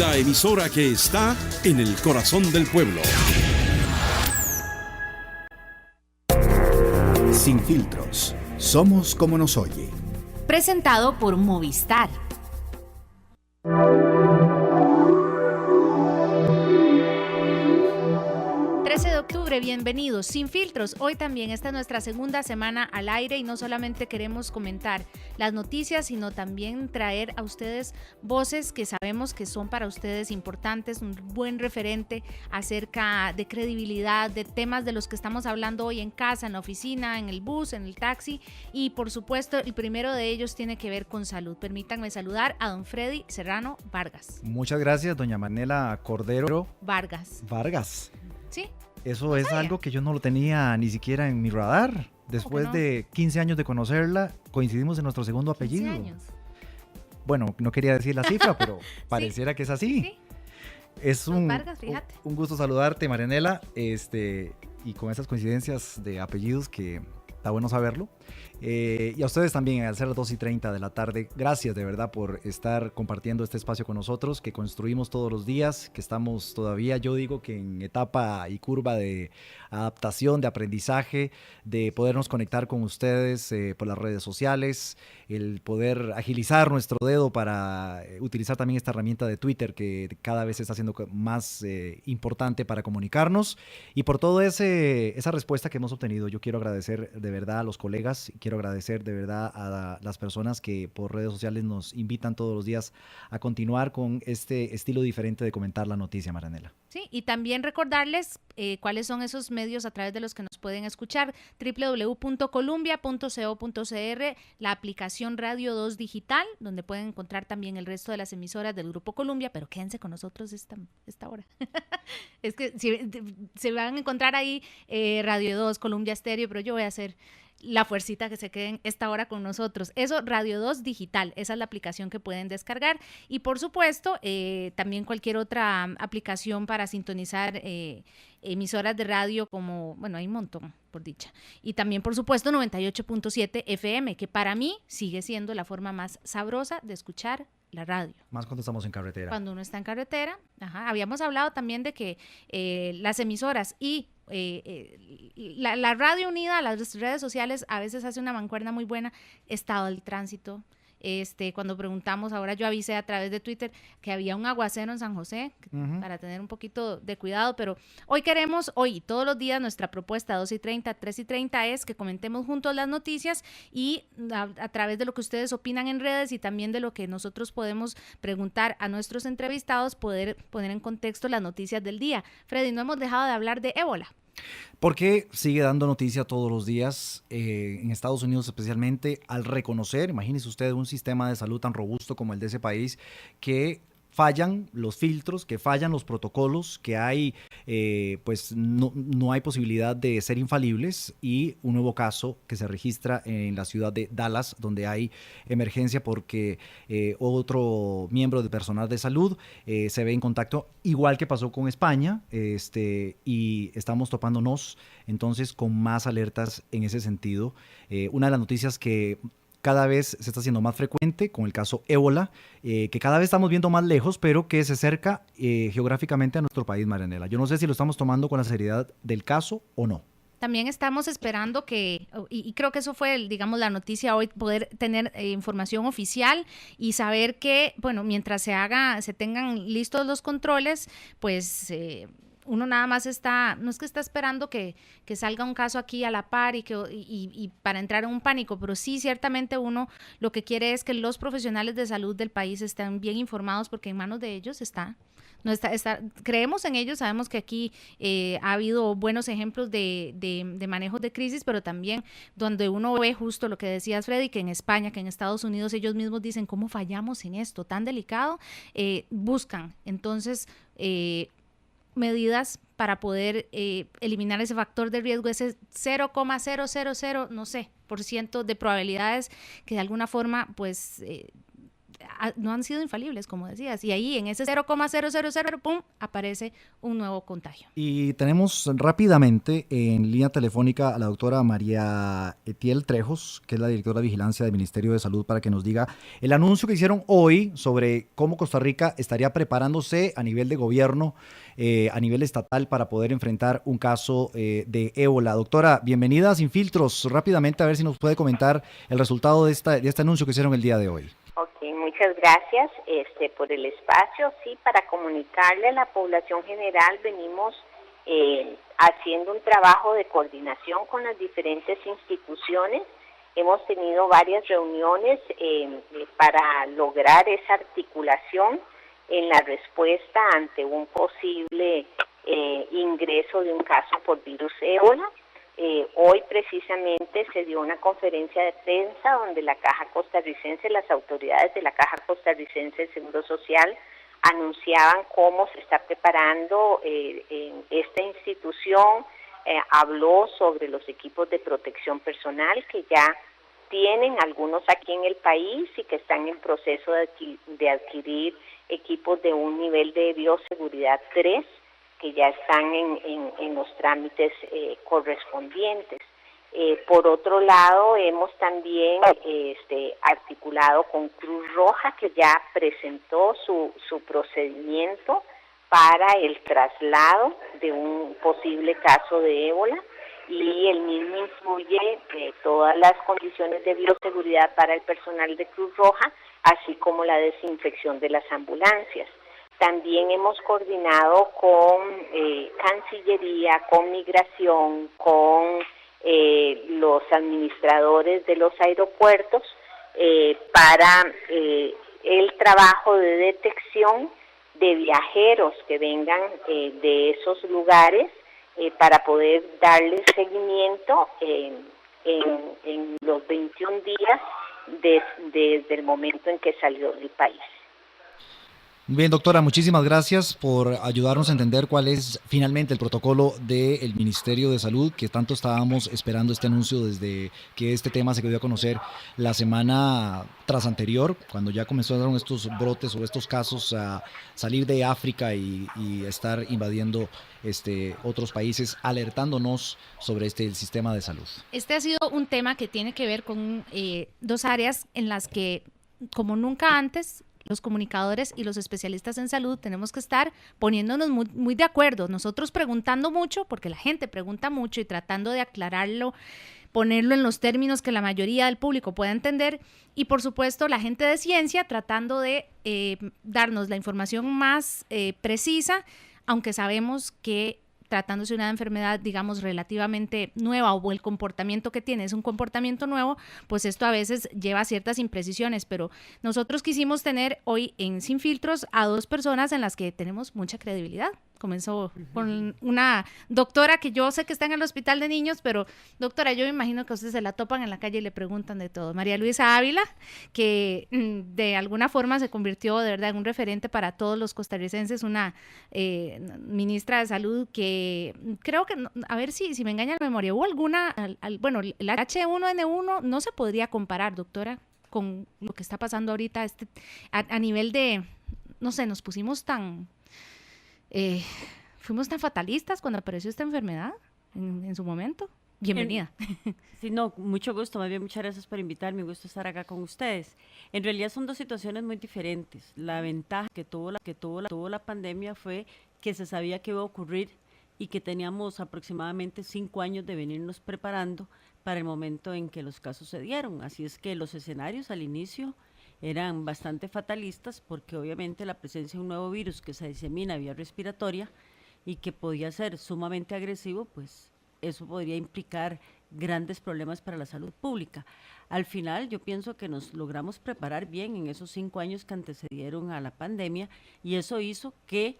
La emisora que está en el corazón del pueblo. Sin filtros. Somos como nos oye. Presentado por Movistar. Bienvenidos, Sin Filtros. Hoy también esta es nuestra segunda semana al aire y no solamente queremos comentar las noticias, sino también traer a ustedes voces que sabemos que son para ustedes importantes, un buen referente acerca de credibilidad, de temas de los que estamos hablando hoy en casa, en la oficina, en el bus, en el taxi y por supuesto el primero de ellos tiene que ver con salud. Permítanme saludar a don Freddy Serrano Vargas. Muchas gracias, doña Manela Cordero Vargas. Sí. Eso es algo que yo no lo tenía ni siquiera en mi radar. Después de 15 años de conocerla, coincidimos en nuestro segundo apellido. 15 años. Bueno, no quería decir la cifra, pero pareciera que es así. ¿Sí? Es Vargas, un gusto saludarte, Marianela, y con esas coincidencias de apellidos que está bueno saberlo. Y a ustedes también, al ser las 2:30 de la tarde, gracias de verdad por estar compartiendo este espacio con nosotros, que construimos todos los días, que estamos todavía, yo digo que en etapa y curva de adaptación, de aprendizaje, de podernos conectar con ustedes por las redes sociales, el poder agilizar nuestro dedo para utilizar también esta herramienta de Twitter que cada vez se está haciendo más importante para comunicarnos, y por toda esa respuesta que hemos obtenido. Yo quiero agradecer de verdad a los colegas, quiero agradecer de verdad a las personas que por redes sociales nos invitan todos los días a continuar con este estilo diferente de comentar la noticia, Marianela. Sí, y también recordarles cuáles son esos medios a través de los que nos pueden escuchar: www.columbia.co.cr, la aplicación Radio 2 Digital, donde pueden encontrar también el resto de las emisoras del Grupo Columbia, pero quédense con nosotros esta hora. Es que se van a encontrar ahí Radio 2, Columbia Stereo, pero yo voy a hacer la fuercita que se queden esta hora con nosotros. Eso, Radio 2 Digital, esa es la aplicación que pueden descargar. Y por supuesto, también cualquier otra aplicación para sintonizar emisoras de radio como, bueno, hay un montón, por dicha. Y también, por supuesto, 98.7 FM, que para mí sigue siendo la forma más sabrosa de escuchar la radio. Más cuando estamos en carretera. Cuando uno está en carretera. Habíamos hablado también de que las emisoras y la radio unida a las redes sociales a veces hace una mancuerna muy buena. Estado del tránsito. Cuando preguntamos, ahora yo avisé a través de Twitter que había un aguacero en San José, para tener un poquito de cuidado, pero hoy y todos los días, nuestra propuesta 2:30, 3:30 es que comentemos juntos las noticias y a través de lo que ustedes opinan en redes y también de lo que nosotros podemos preguntar a nuestros entrevistados, poder poner en contexto las noticias del día. Freddy, no hemos dejado de hablar de ébola. Porque sigue dando noticia todos los días, en Estados Unidos especialmente, al reconocer, imagínese usted, un sistema de salud tan robusto como el de ese país, que fallan los filtros, que fallan los protocolos, que hay, pues no hay posibilidad de ser infalibles, y un nuevo caso que se registra en la ciudad de Dallas, donde hay emergencia porque otro miembro del personal de salud se ve en contacto, igual que pasó con España, y estamos topándonos entonces con más alertas en ese sentido. Una de las noticias que cada vez se está haciendo más frecuente con el caso ébola, que cada vez estamos viendo más lejos, pero que se acerca geográficamente a nuestro país, Marianela. Yo no sé si lo estamos tomando con la seriedad del caso o no. También estamos esperando y creo que eso fue, digamos, la noticia hoy, poder tener información oficial y saber que, bueno, mientras se tengan listos los controles, pues uno nada más no es que está esperando que salga un caso aquí a la par y para entrar en un pánico, pero sí, ciertamente uno lo que quiere es que los profesionales de salud del país estén bien informados, porque en manos de ellos está. Creemos en ellos, sabemos que aquí ha habido buenos ejemplos de manejos de crisis, pero también donde uno ve justo lo que decías, Freddy, que en España, que en Estados Unidos ellos mismos dicen, ¿cómo fallamos en esto tan delicado? Buscan entonces medidas para poder eliminar ese factor de riesgo, ese 0,000, no sé, por ciento de probabilidades que de alguna forma pues no han sido infalibles, como decías, y ahí en ese 0,000, pum, aparece un nuevo contagio. Y tenemos rápidamente en línea telefónica a la doctora María Etiel Trejos, que es la directora de Vigilancia del Ministerio de Salud, para que nos diga el anuncio que hicieron hoy sobre cómo Costa Rica estaría preparándose a nivel de gobierno, a nivel estatal, para poder enfrentar un caso de ébola. Doctora, bienvenida a Sin Filtros. Rápidamente, a ver si nos puede comentar el resultado de este anuncio que hicieron el día de hoy. Ok, muchas gracias por el espacio. Sí, para comunicarle a la población general, venimos haciendo un trabajo de coordinación con las diferentes instituciones. Hemos tenido varias reuniones para lograr esa articulación en la respuesta ante un posible ingreso de un caso por virus ébola. Hoy precisamente se dio una conferencia de prensa donde la Caja Costarricense, las autoridades de la Caja Costarricense del Seguro Social anunciaban cómo se está preparando esta institución. Habló sobre los equipos de protección personal que ya tienen algunos aquí en el país y que están en proceso de adquirir equipos de un nivel de bioseguridad 3 que ya están en los trámites correspondientes. Por otro lado, hemos también articulado con Cruz Roja, que ya presentó su procedimiento para el traslado de un posible caso de ébola, y el mismo incluye todas las condiciones de bioseguridad para el personal de Cruz Roja, así como la desinfección de las ambulancias. También hemos coordinado con Cancillería, con Migración, con los administradores de los aeropuertos para el trabajo de detección de viajeros que vengan de esos lugares para poder darles seguimiento en los 21 días desde el momento en que salió del país. Bien, doctora, muchísimas gracias por ayudarnos a entender cuál es finalmente el protocolo del Ministerio de Salud, que tanto estábamos esperando este anuncio desde que este tema se dio a conocer la semana tras anterior, cuando ya comenzaron estos brotes o estos casos a salir de África y estar invadiendo otros países, alertándonos sobre el sistema de salud. Este ha sido un tema que tiene que ver con dos áreas en las que, como nunca antes, los comunicadores y los especialistas en salud tenemos que estar poniéndonos muy de acuerdo, nosotros preguntando mucho, porque la gente pregunta mucho, y tratando de aclararlo, ponerlo en los términos que la mayoría del público pueda entender, y por supuesto la gente de ciencia tratando de darnos la información más precisa, aunque sabemos que tratándose de una enfermedad, digamos, relativamente nueva, o el comportamiento que tiene es un comportamiento nuevo, pues esto a veces lleva ciertas imprecisiones, pero nosotros quisimos tener hoy en Sin Filtros a dos personas en las que tenemos mucha credibilidad. Comenzó con una doctora que yo sé que está en el hospital de niños, pero doctora, yo me imagino que ustedes se la topan en la calle y le preguntan de todo. María Luisa Ávila, que de alguna forma se convirtió de verdad en un referente para todos los costarricenses, una ministra de salud que creo que, a ver si me engaña la memoria, hubo alguna, bueno, el H1N1 no se podría comparar, doctora, con lo que está pasando ahorita a nivel de, no sé, nos pusimos fuimos tan fatalistas cuando apareció esta enfermedad en su momento. Bienvenida. Sí, no, mucho gusto, más bien muchas gracias por invitarme, me gusta estar acá con ustedes. En realidad son dos situaciones muy diferentes. La ventaja que tuvo la pandemia fue que se sabía que iba a ocurrir y que teníamos aproximadamente 5 años de venirnos preparando para el momento en que los casos se dieron. Así es que los escenarios al inicio eran bastante fatalistas, porque obviamente la presencia de un nuevo virus que se disemina vía respiratoria y que podía ser sumamente agresivo, pues eso podría implicar grandes problemas para la salud pública. Al final yo pienso que nos logramos preparar bien en esos 5 años que antecedieron a la pandemia, y eso hizo que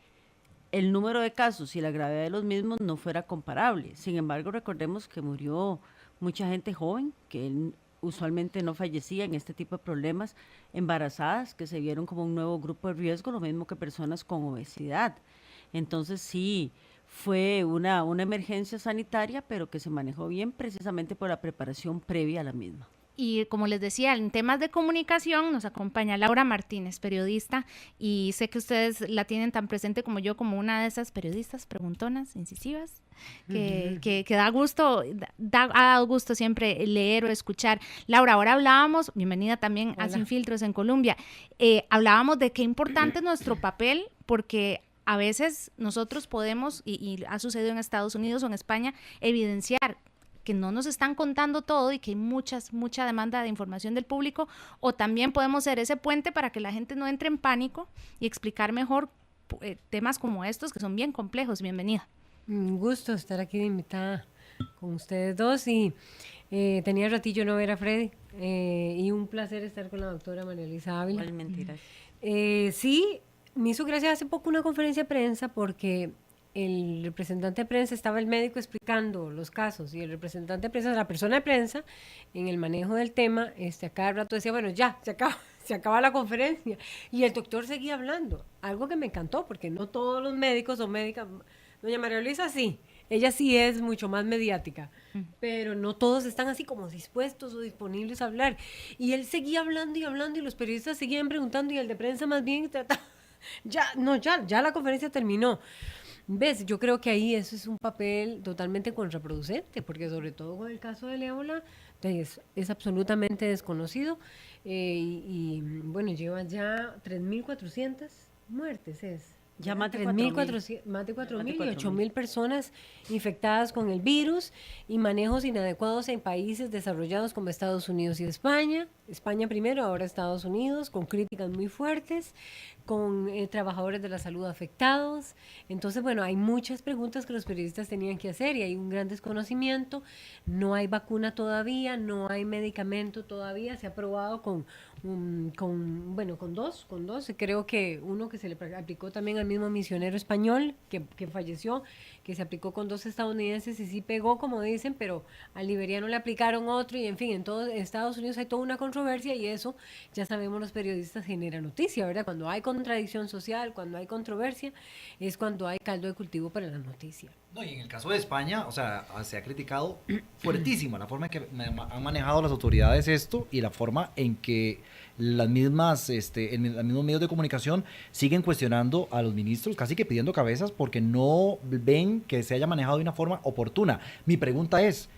el número de casos y la gravedad de los mismos no fuera comparable. Sin embargo, recordemos que murió mucha gente joven, que usualmente no fallecía en este tipo de problemas, embarazadas que se vieron como un nuevo grupo de riesgo, lo mismo que personas con obesidad. Entonces sí, fue una emergencia sanitaria, pero que se manejó bien precisamente por la preparación previa a la misma. Y como les decía, en temas de comunicación nos acompaña Laura Martínez, periodista, y sé que ustedes la tienen tan presente como yo, como una de esas periodistas preguntonas, incisivas, que da gusto, ha dado gusto siempre leer o escuchar. Laura, ahora hablábamos, bienvenida también a Sin Filtros en Colombia, hablábamos de qué importante es nuestro papel, porque a veces nosotros podemos, y ha sucedido en Estados Unidos o en España, evidenciar que no nos están contando todo y que hay mucha demanda de información del público, o también podemos ser ese puente para que la gente no entre en pánico y explicar mejor temas como estos que son bien complejos. Bienvenida. Un gusto estar aquí de invitada con ustedes dos y tenía ratillo no ver a Freddy y un placer estar con la doctora María Luisa Ávila. ¿Cuál mentiras? Sí, me hizo gracia hace poco una conferencia de prensa porque el representante de prensa, estaba el médico explicando los casos y el representante de prensa, la persona de prensa, en el manejo del tema, a cada rato decía, bueno, ya, se acaba la conferencia. Y el doctor seguía hablando, algo que me encantó, porque no todos los médicos o médicas, doña María Luisa sí, ella sí es mucho más mediática, pero no todos están así como dispuestos o disponibles a hablar. Y él seguía hablando y hablando y los periodistas seguían preguntando y el de prensa más bien trataba, ya la conferencia terminó. ¿Ves? Yo creo que ahí eso es un papel totalmente contraproducente, porque sobre todo con el caso del ébola es absolutamente desconocido y bueno, lleva ya 3.400 muertes, Ya más de 3.400, más de 4.000 y 8.000 personas infectadas con el virus y manejos inadecuados en países desarrollados como Estados Unidos y España. España primero, ahora Estados Unidos, con críticas muy fuertes, con trabajadores de la salud afectados. Entonces, bueno, hay muchas preguntas que los periodistas tenían que hacer y hay un gran desconocimiento. No hay vacuna todavía, no hay medicamento todavía. Se ha probado con dos. Creo que uno que se le aplicó también al mismo misionero español que falleció, que se aplicó con 2 estadounidenses y sí pegó, como dicen, pero al liberiano le aplicaron otro y en fin, en todo Estados Unidos hay toda una controversia y eso, ya sabemos, los periodistas genera noticia, ¿verdad? Cuando hay contradicción social, cuando hay controversia, es cuando hay caldo de cultivo para la noticia. No, y en el caso de España, o sea, se ha criticado fuertísimo la forma en que han manejado las autoridades esto y la forma en que los mismos medios de comunicación siguen cuestionando a los ministros, casi que pidiendo cabezas porque no ven que se haya manejado de una forma oportuna. Mi pregunta es,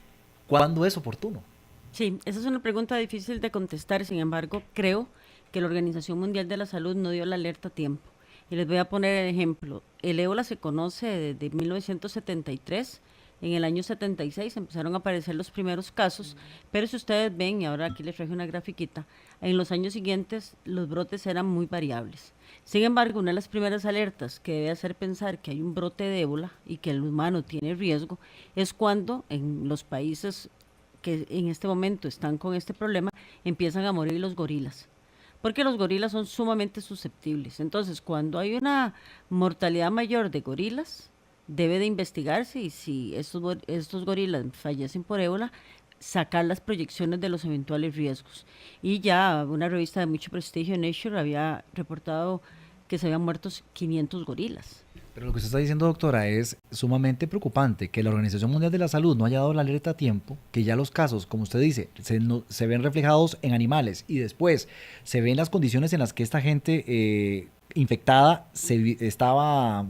¿cuándo es oportuno? Sí, esa es una pregunta difícil de contestar, sin embargo, creo que la Organización Mundial de la Salud no dio la alerta a tiempo. Y les voy a poner el ejemplo. El ébola se conoce desde 1973. En el año 76 empezaron a aparecer los primeros casos, pero si ustedes ven, y ahora aquí les traje una grafiquita, en los años siguientes los brotes eran muy variables. Sin embargo, una de las primeras alertas que debe hacer pensar que hay un brote de ébola y que el humano tiene riesgo es cuando en los países que en este momento están con este problema empiezan a morir los gorilas, porque los gorilas son sumamente susceptibles. Entonces, cuando hay una mortalidad mayor de gorilas, debe de investigarse y si estos gorilas fallecen por ébola, sacar las proyecciones de los eventuales riesgos. Y ya una revista de mucho prestigio, Nature, había reportado que se habían muerto 500 gorilas. Pero lo que usted está diciendo, doctora, es sumamente preocupante que la Organización Mundial de la Salud no haya dado la alerta a tiempo, que ya los casos, como usted dice, se ven reflejados en animales y después se ven las condiciones en las que esta gente infectada estaba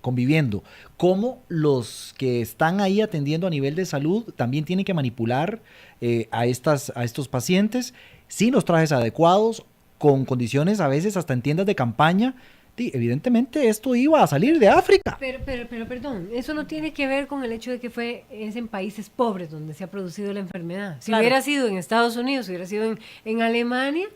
conviviendo. ¿Cómo los que están ahí atendiendo a nivel de salud también tienen que manipular a estos pacientes sin los trajes adecuados, con condiciones a veces hasta en tiendas de campaña? Evidentemente esto iba a salir de África. Pero perdón, eso no tiene que ver con el hecho de que es en países pobres donde se ha producido la enfermedad. Si hubiera sido en Estados Unidos, si hubiera sido en Alemania,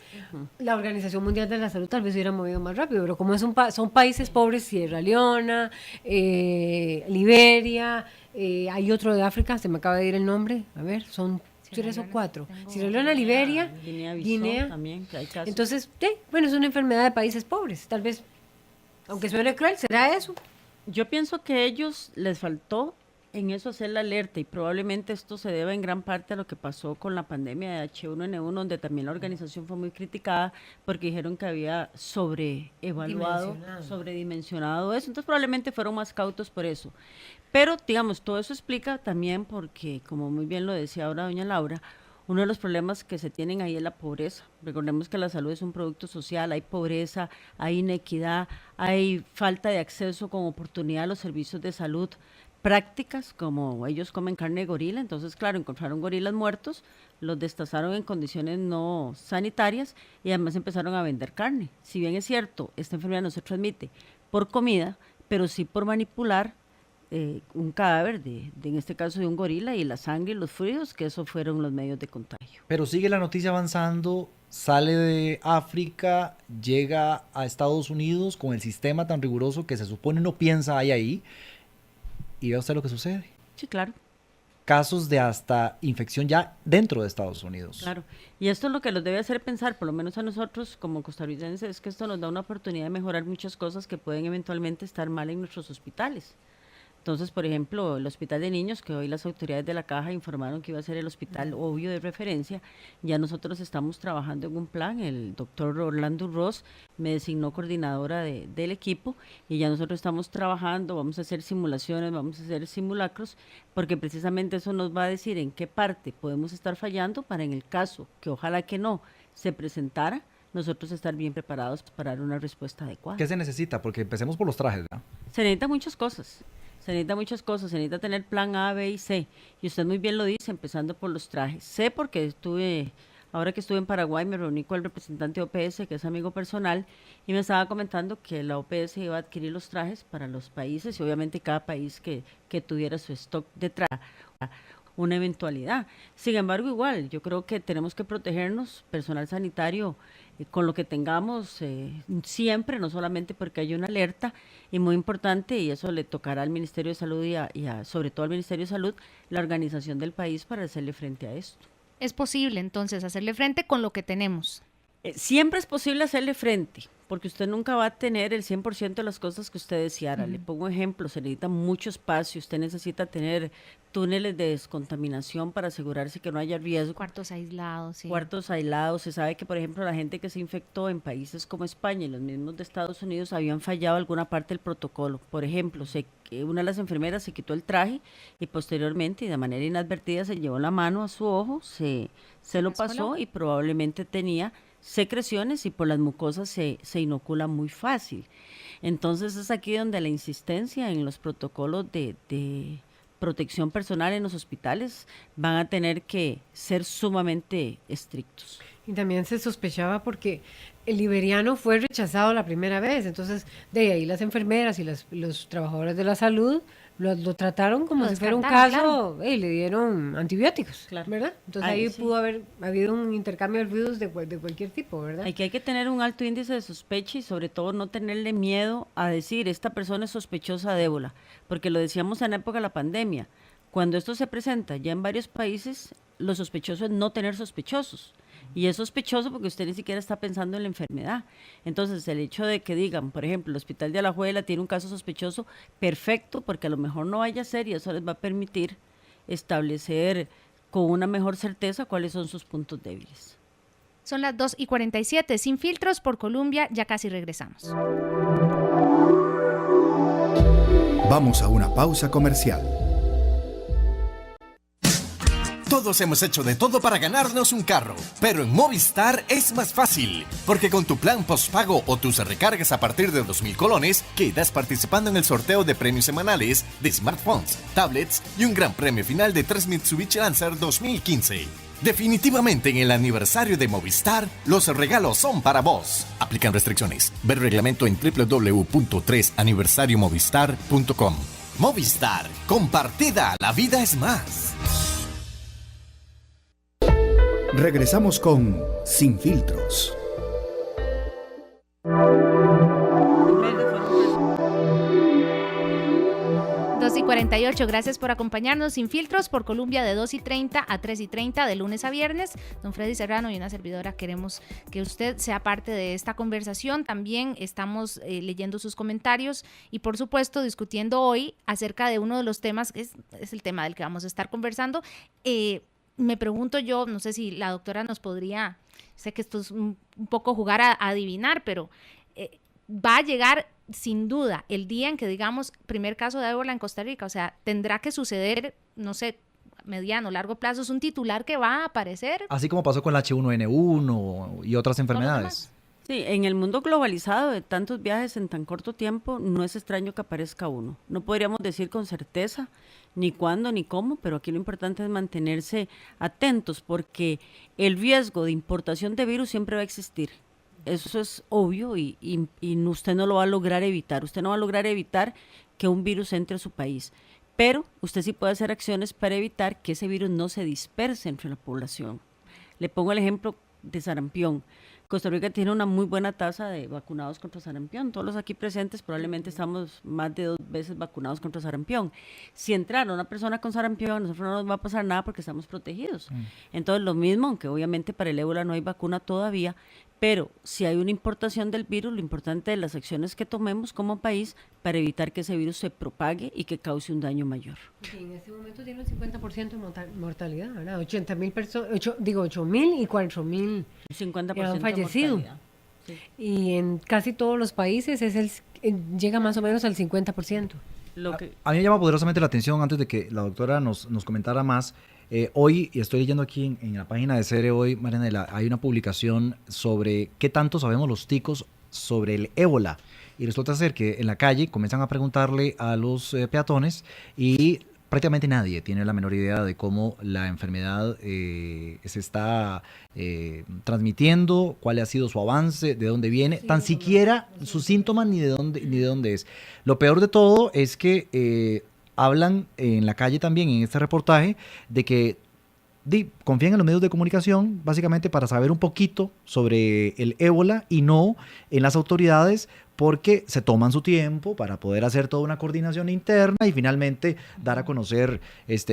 la Organización Mundial de la Salud tal vez hubiera movido más rápido, pero como son países pobres, Sierra Leona, Liberia, hay otro de África, se me acaba de ir el nombre, a ver, son 3 o 4. Sierra Leona, Liberia, Guinea. También, que hay casos. Entonces, bueno, es una enfermedad de países pobres, tal vez. Aunque suene cruel, ¿será eso? Yo pienso que a ellos les faltó en eso hacer la alerta y probablemente esto se debe en gran parte a lo que pasó con la pandemia de H1N1, donde también la organización fue muy criticada porque dijeron que había sobredimensionado eso. Entonces probablemente fueron más cautos por eso. Pero, digamos, todo eso explica también porque, como muy bien lo decía ahora doña Laura, uno de los problemas que se tienen ahí es la pobreza. Recordemos que la salud es un producto social, hay pobreza, hay inequidad, hay falta de acceso con oportunidad a los servicios de salud prácticas, como ellos comen carne de gorila, entonces claro, encontraron gorilas muertos, los destazaron en condiciones no sanitarias y además empezaron a vender carne. Si bien es cierto, esta enfermedad no se transmite por comida, pero sí por manipular un cadáver en este caso de un gorila, y la sangre y los fluidos, que esos fueron los medios de contagio. Pero sigue la noticia avanzando, sale de África, llega a Estados Unidos con el sistema tan riguroso que se supone uno piensa hay ahí, y vea usted lo que sucede. Sí, claro. Casos de hasta infección ya dentro de Estados Unidos. Claro, y esto es lo que los debe hacer pensar, por lo menos a nosotros como costarricenses, es que esto nos da una oportunidad de mejorar muchas cosas que pueden eventualmente estar mal en nuestros hospitales. Entonces, por ejemplo, el hospital de niños, que hoy las autoridades de la Caja informaron que iba a ser el hospital obvio de referencia, ya nosotros estamos trabajando en un plan. El doctor Orlando Ross me designó coordinadora del equipo y ya nosotros estamos trabajando, vamos a hacer simulaciones, vamos a hacer simulacros, porque precisamente eso nos va a decir en qué parte podemos estar fallando para, en el caso que ojalá que no se presentara, nosotros estar bien preparados para dar una respuesta adecuada. ¿Qué se necesita? Porque empecemos por los trajes, ¿verdad? Se necesitan muchas cosas. Se necesita tener plan A, B y C. Y usted muy bien lo dice, empezando por los trajes. C porque ahora que estuve en Paraguay, me reuní con el representante de OPS, que es amigo personal, y me estaba comentando que la OPS iba a adquirir los trajes para los países, y obviamente cada país que tuviera su stock de traje, una eventualidad. Sin embargo, igual, yo creo que tenemos que protegernos, personal sanitario, con lo que tengamos siempre, no solamente porque hay una alerta, y muy importante, y eso le tocará al Ministerio de Salud sobre todo al Ministerio de Salud, la organización del país para hacerle frente a esto. Es posible entonces hacerle frente con lo que tenemos. Siempre es posible hacerle frente, porque usted nunca va a tener el 100% de las cosas que usted deseara. Le pongo ejemplo, se necesita mucho espacio, usted necesita tener túneles de descontaminación para asegurarse que no haya riesgo. Cuartos aislados, sí. Cuartos aislados. Se sabe que, por ejemplo, la gente que se infectó en países como España y los mismos de Estados Unidos habían fallado alguna parte del protocolo. Por ejemplo, una de las enfermeras se quitó el traje y posteriormente, y de manera inadvertida, se llevó la mano a su ojo, se lo pasó y probablemente tenía secreciones, y por las mucosas se inocula muy fácil. Entonces es aquí donde la insistencia en los protocolos de protección personal en los hospitales van a tener que ser sumamente estrictos. Y también se sospechaba porque el liberiano fue rechazado la primera vez, entonces de ahí las enfermeras y los trabajadores de la salud lo trataron como si fuera un caso, claro. Le dieron antibióticos, claro. ¿Verdad? Entonces ahí sí pudo haber habido un intercambio de virus de cualquier tipo, ¿verdad? Hay que tener un alto índice de sospecha y sobre todo no tenerle miedo a decir, esta persona es sospechosa de ébola, porque lo decíamos en la época de la pandemia, cuando esto se presenta ya en varios países, lo sospechoso es no tener sospechosos. Y es sospechoso porque usted ni siquiera está pensando en la enfermedad. Entonces, el hecho de que digan, por ejemplo, el Hospital de Alajuela tiene un caso sospechoso, perfecto, porque a lo mejor no vaya a ser, y eso les va a permitir establecer con una mejor certeza cuáles son sus puntos débiles. Son las 2:47, Sin Filtros por Colombia, ya casi regresamos. Vamos a una pausa comercial. Todos hemos hecho de todo para ganarnos un carro, pero en Movistar es más fácil, porque con tu plan postpago o tus recargas a partir de 2,000 colones, quedas participando en el sorteo de premios semanales de smartphones, tablets y un gran premio final de 3 Mitsubishi Lancer 2015. Definitivamente en el aniversario de Movistar, los regalos son para vos. Aplican restricciones. Ver reglamento en www.3aniversariomovistar.com. Movistar, compartida, la vida es más. Regresamos con Sin Filtros. Y 48, gracias por acompañarnos. Sin Filtros por Colombia, de 2:30 a 3:30 de lunes a viernes. Don Freddy Serrano y una servidora queremos que usted sea parte de esta conversación. También estamos leyendo sus comentarios y por supuesto discutiendo hoy acerca de uno de los temas que es el tema del que vamos a estar conversando. Me pregunto yo, no sé si la doctora nos podría, sé que esto es un poco jugar a adivinar, pero va a llegar sin duda el día en que digamos primer caso de ébola en Costa Rica, o sea, tendrá que suceder, no sé, mediano, largo plazo, es un titular que va a aparecer. Así como pasó con el H1N1 y otras enfermedades. Sí, en el mundo globalizado de tantos viajes en tan corto tiempo, no es extraño que aparezca uno. No podríamos decir con certeza ni cuándo ni cómo, pero aquí lo importante es mantenerse atentos porque el riesgo de importación de virus siempre va a existir. Eso es obvio y usted no lo va a lograr evitar. Usted no va a lograr evitar que un virus entre a su país, pero usted sí puede hacer acciones para evitar que ese virus no se disperse entre la población. Le pongo el ejemplo de sarampión. Costa Rica tiene una muy buena tasa de vacunados contra sarampión. Todos los aquí presentes probablemente estamos más de 2 veces vacunados contra sarampión. Si entrara una persona con sarampión, a nosotros no nos va a pasar nada porque estamos protegidos. Entonces lo mismo, aunque obviamente para el ébola no hay vacuna todavía, pero si hay una importación del virus, lo importante es las acciones que tomemos como país para evitar que ese virus se propague y que cause un daño mayor. Y en este momento tiene un 50% de mortalidad, ¿verdad? 80.000 personas, 8.000 y 4.000 han fallecido. Sí. Y en casi todos los países llega más o menos al 50%. A mí me llama poderosamente la atención, antes de que la doctora nos comentara más, hoy, y estoy leyendo aquí en la página de CERE hoy, Marianela, hay una publicación sobre qué tanto sabemos los ticos sobre el ébola. Y resulta ser que en la calle comienzan a preguntarle a los peatones y prácticamente nadie tiene la menor idea de cómo la enfermedad se está transmitiendo, cuál ha sido su avance, de dónde viene, tan siquiera sus síntomas ni de dónde es. Lo peor de todo es que hablan en la calle también, en este reportaje, de que confían en los medios de comunicación básicamente para saber un poquito sobre el ébola y no en las autoridades, porque se toman su tiempo para poder hacer toda una coordinación interna y finalmente dar a conocer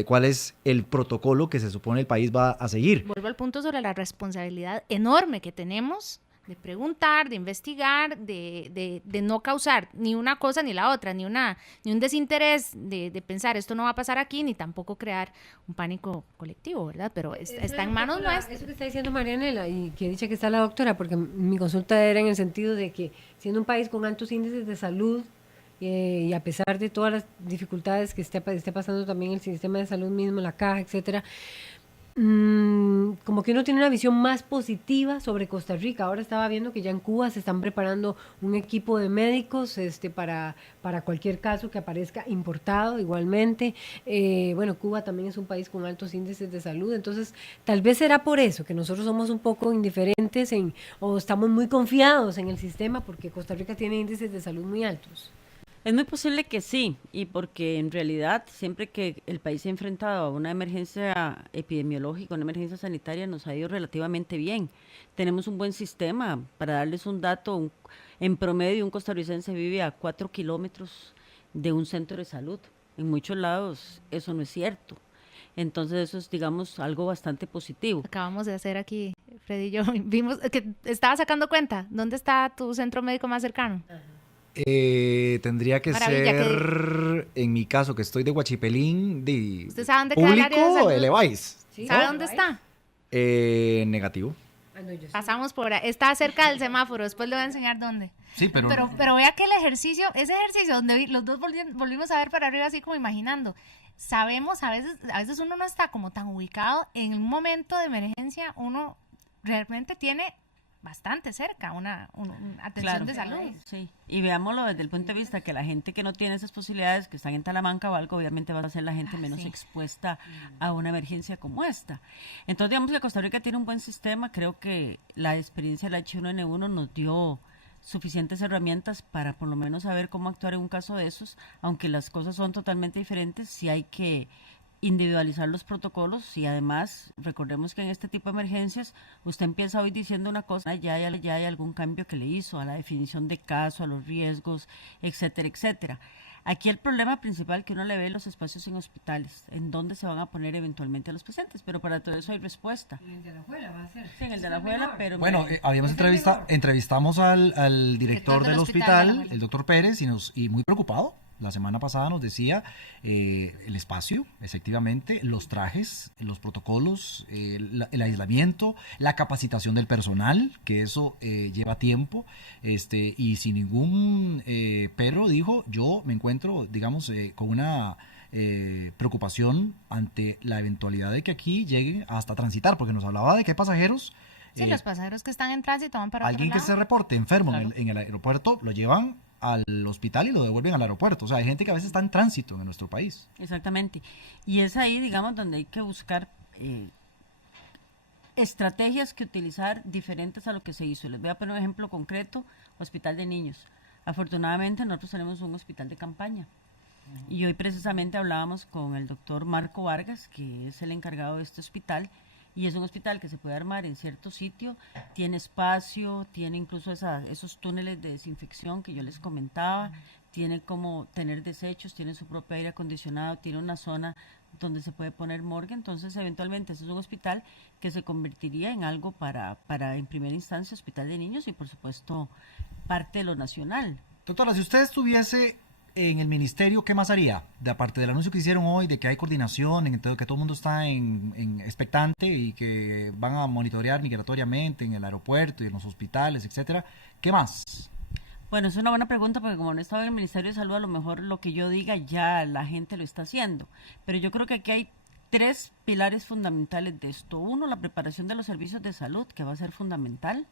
cuál es el protocolo que se supone el país va a seguir. Vuelvo al punto sobre la responsabilidad enorme que tenemos de preguntar, de investigar, de no causar ni una cosa ni la otra, ni un desinterés de pensar esto no va a pasar aquí, ni tampoco crear un pánico colectivo, ¿verdad? Pero está en manos nuestras. Eso que está diciendo Marianela, y que dicha que está la doctora, porque mi consulta era en el sentido de que siendo un país con altos índices de salud, y a pesar de todas las dificultades que esté pasando también el sistema de salud mismo, la caja, etcétera, como que uno tiene una visión más positiva sobre Costa Rica. Ahora estaba viendo que ya en Cuba se están preparando un equipo de médicos para cualquier caso que aparezca importado igualmente. Bueno, Cuba también es un país con altos índices de salud, entonces tal vez será por eso que nosotros somos un poco indiferentes o estamos muy confiados en el sistema porque Costa Rica tiene índices de salud muy altos. Es muy posible que sí, y porque en realidad siempre que el país se ha enfrentado a una emergencia epidemiológica, una emergencia sanitaria, nos ha ido relativamente bien. Tenemos un buen sistema. Para darles un dato, en promedio un costarricense vive a 4 kilómetros de un centro de salud. En muchos lados eso no es cierto. Entonces eso es, digamos, algo bastante positivo. Acabamos de hacer aquí, Freddy y yo, vimos que estaba sacando cuenta. ¿Dónde está tu centro médico más cercano? Tendría que ser, en mi caso, que estoy de Huachipelín, ¿Usted sabe dónde queda el área de salud? Elevais. ¿Sí? ¿Sabe dónde está? Negativo. Pasamos por ahí. Está cerca del semáforo, después le voy a enseñar dónde. Sí, pero vea que ese ejercicio donde los dos volvimos a ver para arriba así como imaginando. Sabemos, a veces uno no está como tan ubicado. En un momento de emergencia uno realmente tiene bastante cerca una atención de salud. Sí, y veámoslo desde el punto de vista que la gente que no tiene esas posibilidades, que están en Talamanca o algo, obviamente va a ser la gente menos expuesta a una emergencia como esta. Entonces, digamos que Costa Rica tiene un buen sistema. Creo que la experiencia del H1N1 nos dio suficientes herramientas para por lo menos saber cómo actuar en un caso de esos, aunque las cosas son totalmente diferentes. Sí hay que individualizar los protocolos y además recordemos que en este tipo de emergencias usted empieza hoy diciendo una cosa, ya hay algún cambio que le hizo a la definición de caso, a los riesgos, etcétera, etcétera. Aquí el problema principal que uno le ve en los espacios en hospitales, en dónde se van a poner eventualmente a los pacientes, pero para todo eso hay respuesta. En el de Alajuela va a ser. Sí, en el de Alajuela, pero... Bueno, entrevistamos al director del hospital, el doctor Pérez, y muy preocupado. La semana pasada nos decía el espacio, efectivamente, los trajes, los protocolos, el aislamiento, la capacitación del personal, que eso lleva tiempo, y sin ningún pero dijo, yo me encuentro, digamos, con una preocupación ante la eventualidad de que aquí llegue hasta transitar, porque nos hablaba de que hay pasajeros. Sí, los pasajeros que están en tránsito van para alguien otro que lado. se reporte enfermo Claro. en el aeropuerto, lo llevan al hospital y lo devuelven al aeropuerto. O sea, hay gente que a veces está en tránsito en nuestro país. Exactamente. Y es ahí, digamos, donde hay que buscar estrategias que utilizar diferentes a lo que se hizo. Les voy a poner un ejemplo concreto, Hospital de Niños. Afortunadamente nosotros tenemos un hospital de campaña. Y hoy precisamente hablábamos con el doctor Marco Vargas, que es el encargado de este hospital, y es un hospital que se puede armar en cierto sitio, tiene espacio, tiene incluso esos túneles de desinfección que yo les comentaba, tiene como tener desechos, tiene su propio aire acondicionado, tiene una zona donde se puede poner morgue, entonces eventualmente ese es un hospital que se convertiría en algo para en primera instancia hospital de niños y por supuesto parte de lo nacional. Doctora, si usted estuviese en el ministerio, ¿qué más haría? De aparte del anuncio que hicieron hoy, de que hay coordinación, que todo el mundo está en expectante y que van a monitorear migratoriamente en el aeropuerto y en los hospitales, etcétera, ¿qué más? Bueno, es una buena pregunta porque como no estaba en el Ministerio de Salud, a lo mejor lo que yo diga ya la gente lo está haciendo. Pero yo creo que aquí hay 3 pilares fundamentales de esto. 1, la preparación de los servicios de salud, que va a ser fundamental.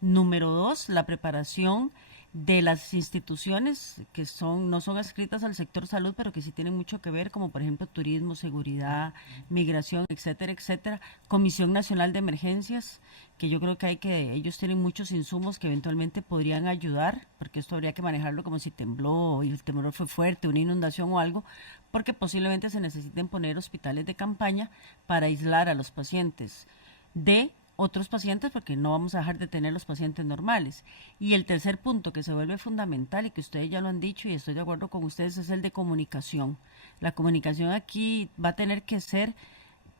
Número 2, la preparación de las instituciones que no son adscritas al sector salud, pero que sí tienen mucho que ver, como por ejemplo turismo, seguridad, migración, etcétera, etcétera. Comisión Nacional de Emergencias, que yo creo que ellos tienen muchos insumos que eventualmente podrían ayudar, porque esto habría que manejarlo como si tembló y el temblor fue fuerte, una inundación o algo, porque posiblemente se necesiten poner hospitales de campaña para aislar a los pacientes de otros pacientes, porque no vamos a dejar de tener los pacientes normales. Y el tercer punto que se vuelve fundamental y que ustedes ya lo han dicho y estoy de acuerdo con ustedes es el de comunicación. La comunicación aquí va a tener que ser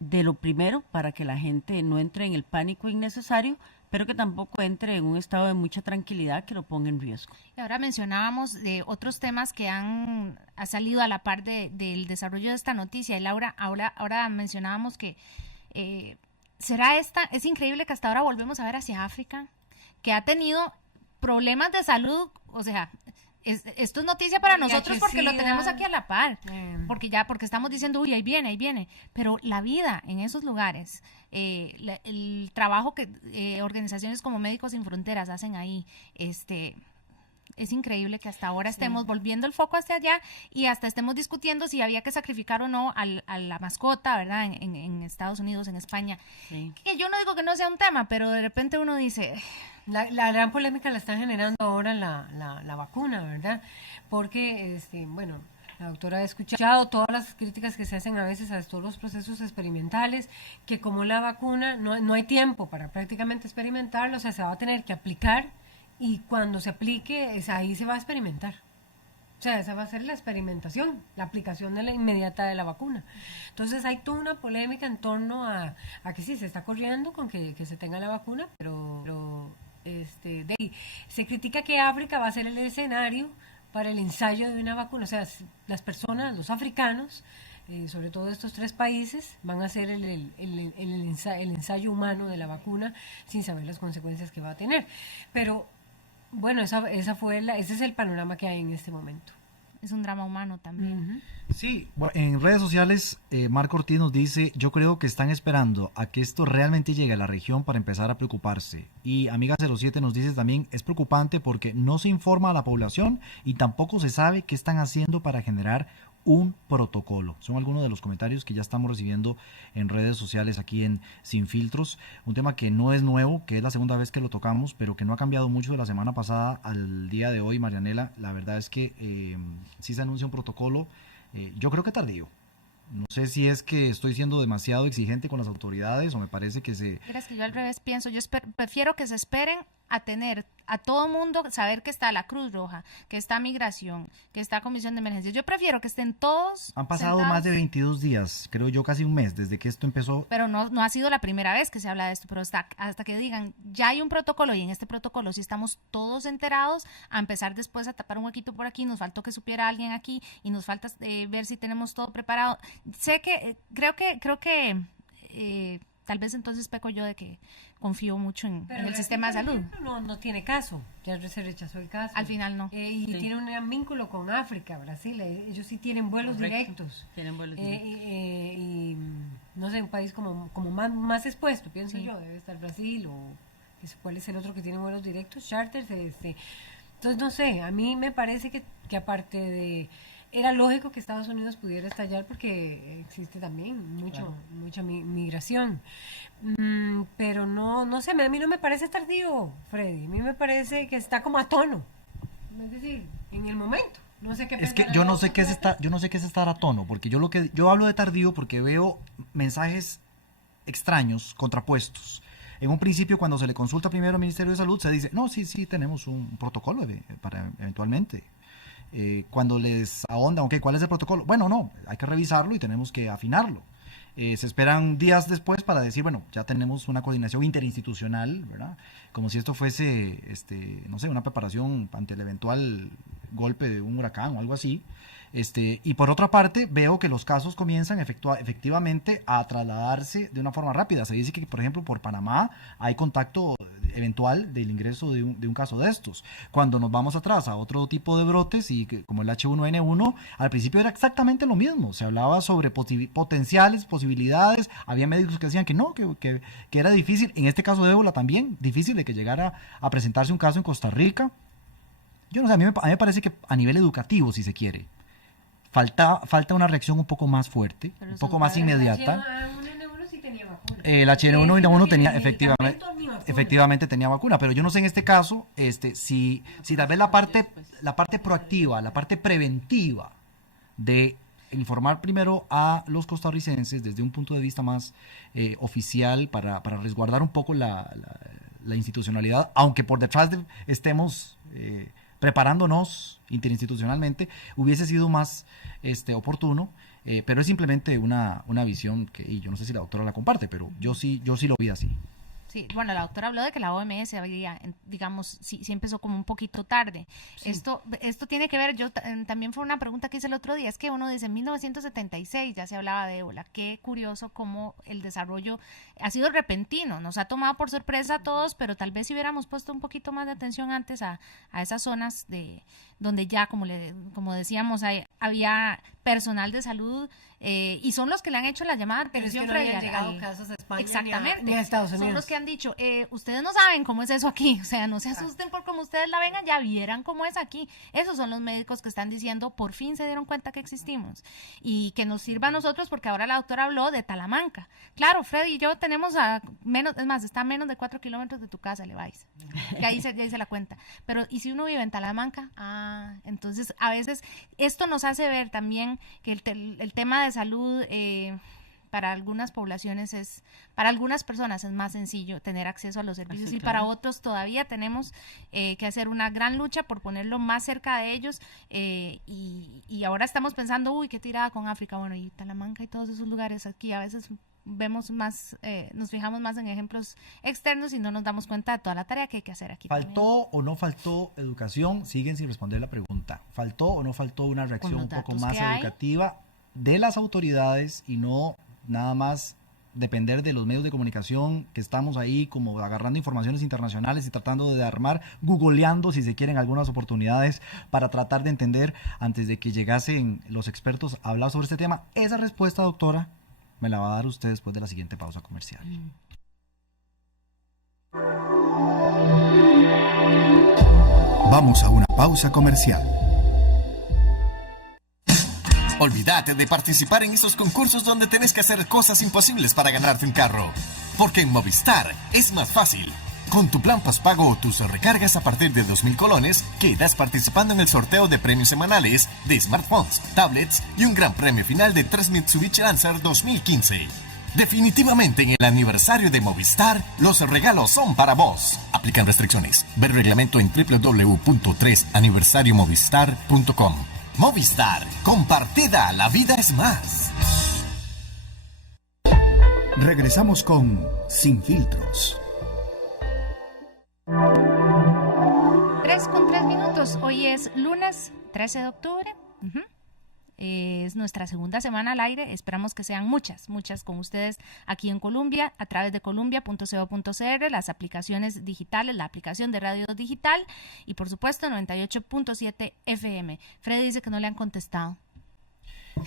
de lo primero para que la gente no entre en el pánico innecesario, pero que tampoco entre en un estado de mucha tranquilidad que lo ponga en riesgo. Y ahora mencionábamos de otros temas que ha salido a la par del desarrollo de esta noticia. Y Laura, ahora mencionábamos que es increíble que hasta ahora volvemos a ver hacia África, que ha tenido problemas de salud, o sea, esto es noticia para nosotros porque lo tenemos aquí a la par, porque estamos diciendo, uy, ahí viene, pero la vida en esos lugares, el trabajo que organizaciones como Médicos Sin Fronteras hacen ahí, es increíble que hasta ahora estemos volviendo el foco hacia allá y hasta estemos discutiendo si había que sacrificar o no a la mascota, ¿verdad? En Estados Unidos, en España. Sí. Que yo no digo que no sea un tema, pero de repente uno dice... La gran polémica la está generando ahora la vacuna, ¿verdad? Porque, bueno... La doctora ha escuchado todas las críticas que se hacen a veces a todos los procesos experimentales, que como la vacuna no hay tiempo para prácticamente experimentarlo, o sea, se va a tener que aplicar y cuando se aplique, ahí se va a experimentar. O sea, esa va a ser la experimentación, la aplicación de la inmediata de la vacuna. Entonces hay toda una polémica en torno a que sí, se está corriendo con que se tenga la vacuna, pero se critica que África va a ser el escenario para el ensayo de una vacuna. O sea, las personas, los africanos, sobre todo estos 3 países, van a hacer el ensayo humano de la vacuna sin saber las consecuencias que va a tener. Pero bueno, ese es el panorama que hay en este momento. Es un drama humano también. Sí, bueno, en redes sociales Marco Ortiz nos dice, yo creo que están esperando a que esto realmente llegue a la región para empezar a preocuparse. Y Amiga 07 nos dice también, es preocupante porque no se informa a la población y tampoco se sabe qué están haciendo para generar un protocolo. Son algunos de los comentarios que ya estamos recibiendo en redes sociales aquí en Sin Filtros. Un tema que no es nuevo, que es la segunda vez que lo tocamos, pero que no ha cambiado mucho de la semana pasada al día de hoy, Marianela. La verdad es que sí se anuncia un protocolo, yo creo que tardío. No sé si es que estoy siendo demasiado exigente con las autoridades o me parece que Mira, es que yo al revés pienso, prefiero que se esperen a tener a todo mundo, saber que está la Cruz Roja, que está Migración, que está Comisión de Emergencias. Yo prefiero que estén todos Han pasado sentados. más de 22 días, creo yo casi un mes desde que esto empezó. Pero no ha sido la primera vez que se habla de esto, pero hasta que digan, ya hay un protocolo y en este protocolo si estamos todos enterados, a empezar después a tapar un huequito por aquí, nos faltó que supiera alguien aquí y nos falta ver si tenemos todo preparado. Creo que tal vez entonces peco yo de que confío mucho en el sistema de salud. No tiene caso, ya se rechazó el caso. Al final no. Y tiene un vínculo con África, Brasil, ellos sí tienen vuelos directos. Tienen vuelos directos. Y no sé, un país como más expuesto, pienso yo, debe estar Brasil o cuál es el otro que tiene vuelos directos, charters, Entonces, no sé, a mí me parece que aparte de... Era lógico que Estados Unidos pudiera estallar porque existe también mucha migración. Pero no sé, a mí no me parece tardío, Freddy. A mí me parece que está como a tono. Es decir, en el momento. No sé qué es que yo no sé qué es estar a tono, porque yo hablo de tardío porque veo mensajes extraños, contrapuestos. En un principio, cuando se le consulta primero al Ministerio de Salud, se dice, no, sí, tenemos un protocolo para eventualmente. Cuando les ahondan, ok, ¿cuál es el protocolo? Bueno, no, hay que revisarlo y tenemos que afinarlo. Se esperan días después para decir, bueno, ya tenemos una coordinación interinstitucional, ¿verdad? Como si esto fuese, no sé, una preparación ante el eventual golpe de un huracán o algo así. Y por otra parte, veo que los casos comienzan efectivamente a trasladarse de una forma rápida. Se dice que, por ejemplo, por Panamá hay contacto eventual del ingreso de un caso de estos. Cuando nos vamos atrás a otro tipo de brotes, y como el H1N1, al principio era exactamente lo mismo. Se hablaba sobre potenciales posibilidades. Había médicos que decían que no, que era difícil. En este caso de ébola también, difícil de que llegara a presentarse un caso en Costa Rica. Yo no sé, a mí me parece que a nivel educativo, si se quiere, falta una reacción un poco más fuerte, un poco más inmediata. El H1N1 tenía efectivamente tenía vacuna, pero yo no sé en este caso si tal vez la parte proactiva, la parte preventiva de informar primero a los costarricenses desde un punto de vista más oficial para resguardar un poco la institucionalidad, aunque por detrás estemos preparándonos interinstitucionalmente, hubiese sido más oportuno, pero es simplemente una visión que yo no sé si la doctora la comparte, pero yo sí lo vi así. Sí, bueno, la doctora habló de que la OMS había, digamos, sí empezó como un poquito tarde. Sí. Esto tiene que ver, también fue una pregunta que hice el otro día, es que uno dice, en 1976 ya se hablaba de ébola. Qué curioso cómo el desarrollo ha sido repentino, nos ha tomado por sorpresa a todos, pero tal vez si hubiéramos puesto un poquito más de atención antes a esas zonas donde ya, como decíamos, había personal de salud, y son los que le han hecho la llamada atención. Pero es que no habían llegado casos a España exactamente, ni a Estados Unidos. Son los que han dicho, ustedes no saben cómo es eso aquí, o sea, no se asusten por cómo ustedes la vengan, ya vieran cómo es aquí. Esos son los médicos que están diciendo, por fin se dieron cuenta que existimos, y que nos sirva a nosotros, porque ahora la doctora habló de Talamanca. Claro, Freddy y yo tenemos está a menos de 4 kilómetros de tu casa, le vais. Ya hice la cuenta. Pero, ¿y si uno vive en Talamanca? Entonces, a veces, esto nos hace ver también que el tema de salud, para algunas poblaciones para algunas personas es más sencillo tener acceso a los servicios, y para otros todavía tenemos que hacer una gran lucha por ponerlo más cerca de ellos, y ahora estamos pensando, qué tirada con África, bueno, y Talamanca y todos esos lugares aquí, a veces vemos más, nos fijamos más en ejemplos externos y no nos damos cuenta de toda la tarea que hay que hacer aquí. ¿Faltó o no faltó educación? Siguen sin responder la pregunta. ¿Faltó o no faltó una reacción un poco más educativa de las autoridades, y no nada más depender de los medios de comunicación que estamos ahí como agarrando informaciones internacionales y tratando de armar, googleando si se quieren algunas oportunidades para tratar de entender antes de que llegasen los expertos a hablar sobre este tema? Esa respuesta, doctora, me la va a dar usted después de la siguiente pausa comercial. Vamos a una pausa comercial. Olvídate de participar en esos concursos donde tenés que hacer cosas imposibles para ganarte un carro. Porque en Movistar es más fácil. Con tu plan postpago o tus recargas a partir de 2,000 colones, quedas participando en el sorteo de premios semanales de smartphones, tablets y un gran premio final de 3 Mitsubishi Lancer 2015. Definitivamente en el aniversario de Movistar, los regalos son para vos. Aplican restricciones. Ver reglamento en www.3aniversariomovistar.com. Movistar, compartida, la vida es más. Regresamos con Sin Filtros. 3:03. Hoy es lunes 13 de octubre. Es nuestra segunda semana al aire. Esperamos que sean muchas con ustedes aquí en Colombia, a través de columbia.co.cr, las aplicaciones digitales, la aplicación de radio digital y por supuesto 98.7 FM. Freddy dice que no le han contestado.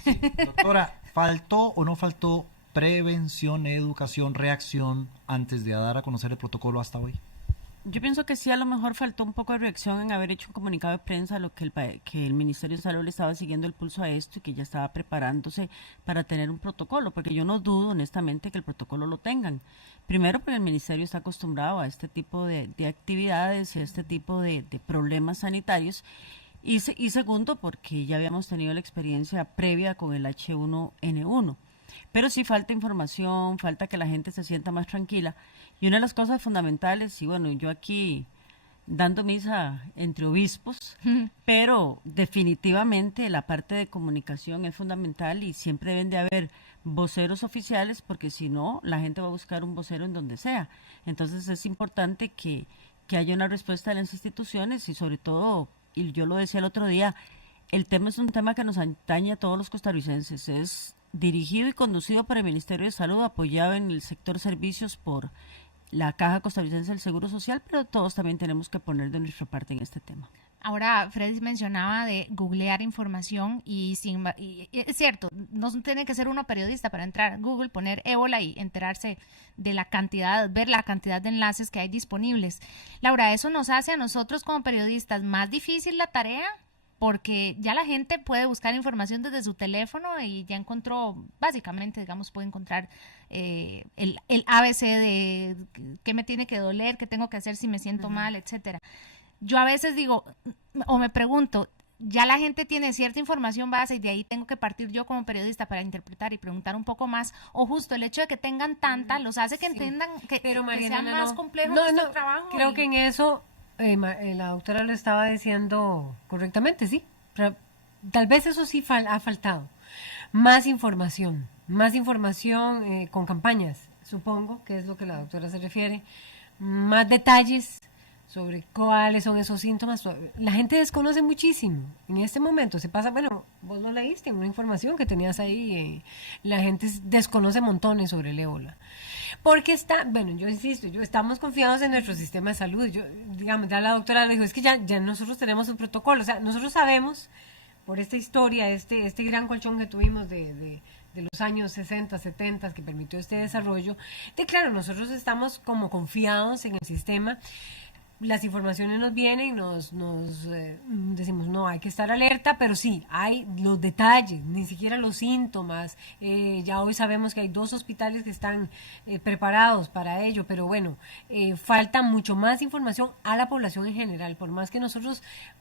Sí, doctora, ¿faltó o no faltó prevención, educación, reacción antes de dar a conocer el protocolo hasta hoy? Yo pienso que sí, a lo mejor faltó un poco de reacción en haber hecho un comunicado de prensa, lo que el Ministerio de Salud le estaba siguiendo el pulso a esto y que ya estaba preparándose para tener un protocolo, porque yo no dudo honestamente que el protocolo lo tengan. Primero, porque el Ministerio está acostumbrado a este tipo de actividades y a este tipo de problemas sanitarios. Y segundo, porque ya habíamos tenido la experiencia previa con el H1N1. Pero sí falta información, falta que la gente se sienta más tranquila. Y una de las cosas fundamentales, y bueno, yo aquí dando misa entre obispos, pero definitivamente la parte de comunicación es fundamental y siempre deben de haber voceros oficiales, porque si no, la gente va a buscar un vocero en donde sea. Entonces es importante que haya una respuesta de las instituciones y sobre todo, y yo lo decía el otro día, el tema es un tema que nos atañe a todos los costarricenses. Es dirigido y conducido por el Ministerio de Salud, apoyado en el sector servicios por la Caja Costarricense del Seguro Social, pero todos también tenemos que poner de nuestra parte en este tema. Ahora, Freddy mencionaba de googlear información y es cierto, no tiene que ser uno periodista para entrar a Google, poner ébola y enterarse de la cantidad, ver la cantidad de enlaces que hay disponibles. Laura, ¿eso nos hace a nosotros como periodistas más difícil la tarea? Porque ya la gente puede buscar información desde su teléfono y ya encontró, básicamente, digamos, puede encontrar el ABC de qué me tiene que doler, qué tengo que hacer si me siento mal, etcétera. Yo a veces digo, o me pregunto, ya la gente tiene cierta información base y de ahí tengo que partir yo como periodista para interpretar y preguntar un poco más, o justo el hecho de que tengan tanta los hace que entiendan que, pero Mariana, que sea más complejo el trabajo. Creo que en eso la doctora lo estaba diciendo correctamente, sí. Pero tal vez eso sí ha faltado. Más información con campañas, supongo que es lo que la doctora se refiere. Más detalles sobre cuáles son esos síntomas. La gente desconoce muchísimo. En este momento se pasa, bueno, vos lo leíste, una información que tenías ahí, la gente desconoce montones sobre el ébola. Porque yo insisto, estamos confiados en nuestro sistema de salud. Digamos, ya la doctora le dijo, es que ya nosotros tenemos un protocolo. O sea, nosotros sabemos, por esta historia, este gran colchón que tuvimos de los años 60, 70, que permitió este desarrollo, claro, nosotros estamos como confiados en el sistema. Las informaciones nos vienen, nos decimos, no, hay que estar alerta, pero sí, hay los detalles, ni siquiera los síntomas. Ya hoy sabemos que hay 2 hospitales que están preparados para ello, pero bueno, falta mucho más información a la población en general, por más que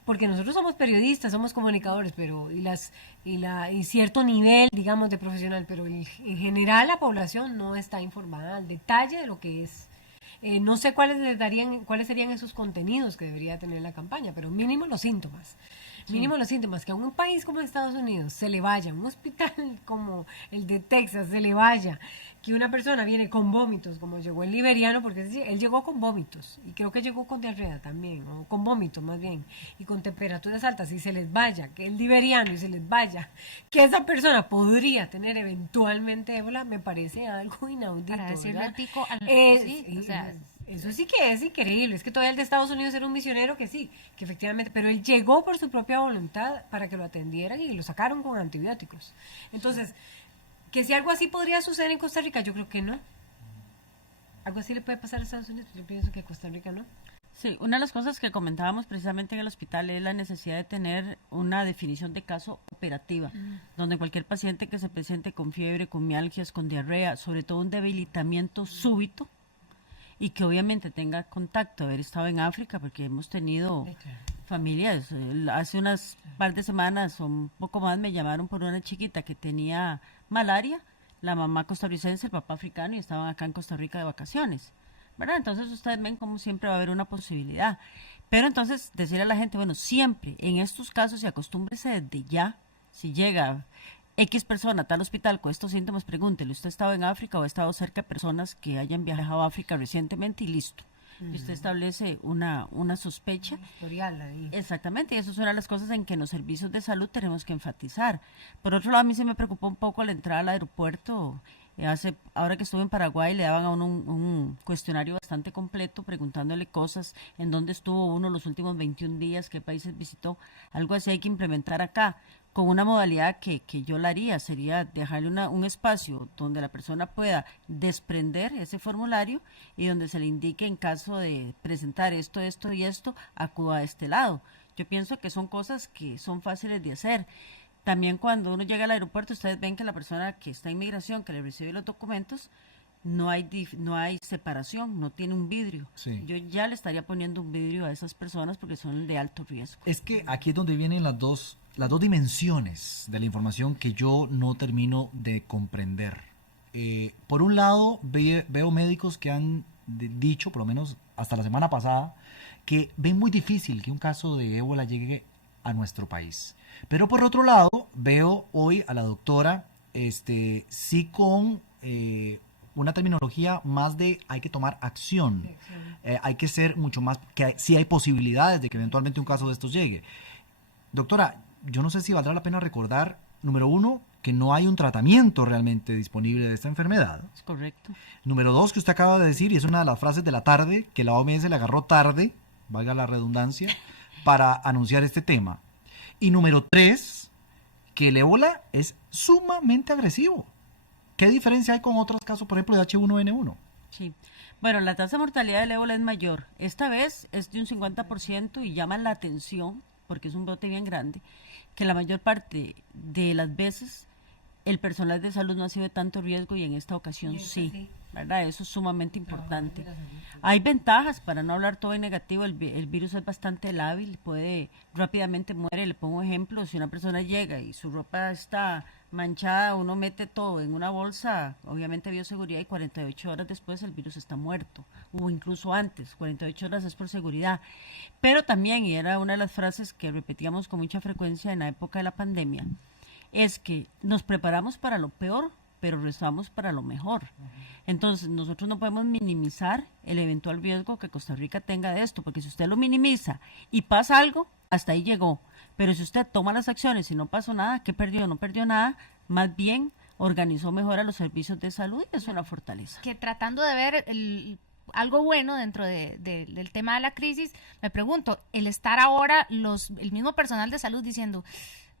porque nosotros somos periodistas, somos comunicadores, pero y cierto nivel, digamos, de profesional, pero en general la población no está informada al detalle de lo que es. No sé cuáles serían esos contenidos que debería tener la campaña, pero mínimo los síntomas. Mínimo los síntomas, que a un país como Estados Unidos se le vaya, un hospital como el de Texas se le vaya, que una persona viene con vómitos, como llegó el liberiano, porque él llegó con vómitos, y creo que llegó con diarrea también, o con vómitos más bien, y con temperaturas altas, y se les vaya, que el liberiano y se les vaya, que esa persona podría tener eventualmente ébola, me parece algo inaudito. Para decirle al pico, eso sí que es increíble, es que todavía el de Estados Unidos era un misionero que sí, que efectivamente, pero él llegó por su propia voluntad para que lo atendieran y lo sacaron con antibióticos. Entonces, que si algo así podría suceder en Costa Rica, yo creo que no. Algo así le puede pasar a Estados Unidos, yo pienso que a Costa Rica no. Sí, una de las cosas que comentábamos precisamente en el hospital es la necesidad de tener una definición de caso operativa, donde cualquier paciente que se presente con fiebre, con mialgias, con diarrea, sobre todo un debilitamiento súbito, y que obviamente tenga contacto, haber estado en África, porque hemos tenido familias. Hace unas par de semanas o un poco más me llamaron por una chiquita que tenía malaria, la mamá costarricense, el papá africano, y estaban acá en Costa Rica de vacaciones, ¿verdad? Entonces ustedes ven cómo siempre va a haber una posibilidad. Pero entonces decirle a la gente, bueno, siempre en estos casos, y acostúmbrese desde ya, si llega X persona a tal hospital con estos síntomas, pregúntele, ¿usted ha estado en África o ha estado cerca de personas que hayan viajado a África recientemente? Y listo. y usted establece una sospecha. Historial ahí. Exactamente, y eso es una de las cosas en que en los servicios de salud tenemos que enfatizar. Por otro lado, a mí se me preocupó un poco la entrada al aeropuerto. Ahora que estuve en Paraguay, le daban a uno un cuestionario bastante completo, preguntándole cosas, en dónde estuvo uno los últimos 21 días, qué países visitó. Algo así hay que implementar acá, con una modalidad que yo la haría, sería dejarle un espacio donde la persona pueda desprender ese formulario y donde se le indique, en caso de presentar esto y esto, acuda a este lado. Yo pienso que son cosas que son fáciles de hacer. También cuando uno llega al aeropuerto, ustedes ven que la persona que está en migración, que le recibe los documentos, no hay separación, no tiene un vidrio. Sí. Yo ya le estaría poniendo un vidrio a esas personas porque son de alto riesgo. Es que aquí es donde vienen las dos dimensiones de la información que yo no termino de comprender. Por un lado, veo médicos que han dicho, por lo menos hasta la semana pasada, que ven muy difícil que un caso de ébola llegue a nuestro país. Pero por otro lado, veo hoy a la doctora sí con una terminología más de hay que tomar acción. Hay que ser mucho más, que sí hay posibilidades de que eventualmente un caso de estos llegue. Doctora, yo no sé si valdrá la pena recordar, número uno, que no hay un tratamiento realmente disponible de esta enfermedad. Es correcto. Número dos, que usted acaba de decir, y es una de las frases de la tarde, que la OMS le agarró tarde, valga la redundancia, para anunciar este tema. Y número tres, que el ébola es sumamente agresivo. ¿Qué diferencia hay con otros casos, por ejemplo, de H1N1? Sí. Bueno, la tasa de mortalidad del ébola es mayor. Esta vez es de un 50% y llama la atención, porque es un brote bien grande, que la mayor parte de las veces el personal de salud no ha sido de tanto riesgo y en esta ocasión sí. ¿Verdad? Eso es sumamente importante. Hay ventajas, para no hablar todo en negativo, el virus es bastante lábil, rápidamente muere. Le pongo un ejemplo, si una persona llega y su ropa está manchada, uno mete todo en una bolsa, obviamente bioseguridad, y 48 horas después el virus está muerto, o incluso antes, 48 horas es por seguridad. Pero también, y era una de las frases que repetíamos con mucha frecuencia en la época de la pandemia, es que nos preparamos para lo peor, pero rezamos para lo mejor. Entonces, nosotros no podemos minimizar el eventual riesgo que Costa Rica tenga de esto, porque si usted lo minimiza y pasa algo, hasta ahí llegó. Pero si usted toma las acciones y no pasó nada, ¿qué perdió? No perdió nada, más bien organizó mejor a los servicios de salud y es una fortaleza. Que tratando de ver algo bueno dentro del tema de la crisis, me pregunto, el estar ahora el mismo personal de salud diciendo,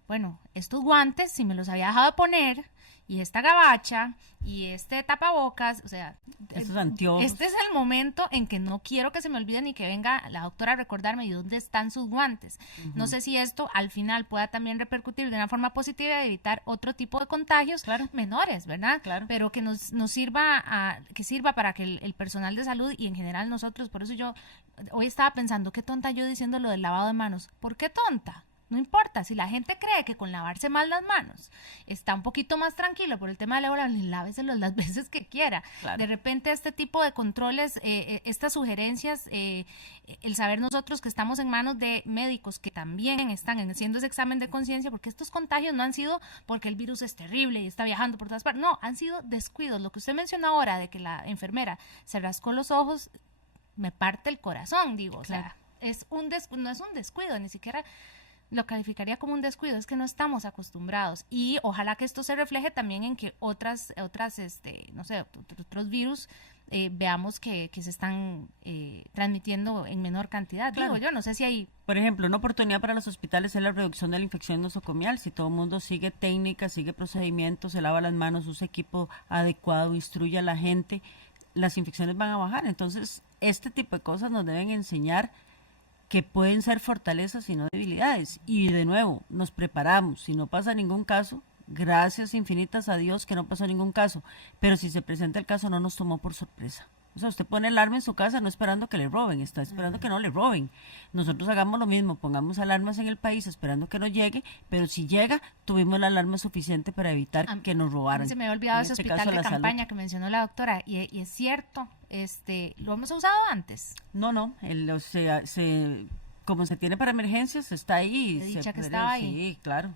bueno, estos guantes, si me los había dejado de poner, y esta gabacha, y este tapabocas, o sea, esos anteojos. Este es el momento en que no quiero que se me olviden ni que venga la doctora a recordarme y dónde están sus guantes. No sé si esto al final pueda también repercutir de una forma positiva y evitar otro tipo de contagios menores, ¿verdad? Claro. Pero que nos sirva para que el personal de salud y en general nosotros, por eso yo hoy estaba pensando, qué tonta yo diciendo lo del lavado de manos. ¿Por qué tonta? No importa, si la gente cree que con lavarse más las manos está un poquito más tranquilo por el tema del ébola, láveselos las veces que quiera. Claro. De repente este tipo de controles, estas sugerencias, el saber nosotros que estamos en manos de médicos que también están haciendo ese examen de conciencia, porque estos contagios no han sido porque el virus es terrible y está viajando por todas partes, no, han sido descuidos. Lo que usted mencionó ahora de que la enfermera se rascó los ojos, me parte el corazón, digo, claro. O sea, no es un descuido, ni siquiera lo calificaría como un descuido, es que no estamos acostumbrados y ojalá que esto se refleje también en que otros virus veamos que se están transmitiendo en menor cantidad. Claro. Digo yo, no sé si hay... Por ejemplo, una oportunidad para los hospitales es la reducción de la infección nosocomial. Si todo el mundo sigue técnicas, sigue procedimientos, se lava las manos, usa equipo adecuado, instruye a la gente, las infecciones van a bajar. Entonces, este tipo de cosas nos deben enseñar que pueden ser fortalezas y no debilidades. Y de nuevo, nos preparamos. Si no pasa ningún caso, gracias infinitas a Dios que no pasó ningún caso. Pero si se presenta el caso, no nos tomó por sorpresa. O sea, usted pone alarma en su casa no esperando que le roben, está esperando que no le roben. Nosotros hagamos lo mismo, pongamos alarmas en el país esperando que no llegue, pero si llega, tuvimos la alarma suficiente para evitar que nos robaran. Se me había olvidado ese hospital de campaña que mencionó la doctora, y es cierto, ¿lo hemos usado antes? No, como se tiene para emergencias, está ahí. Sí, claro.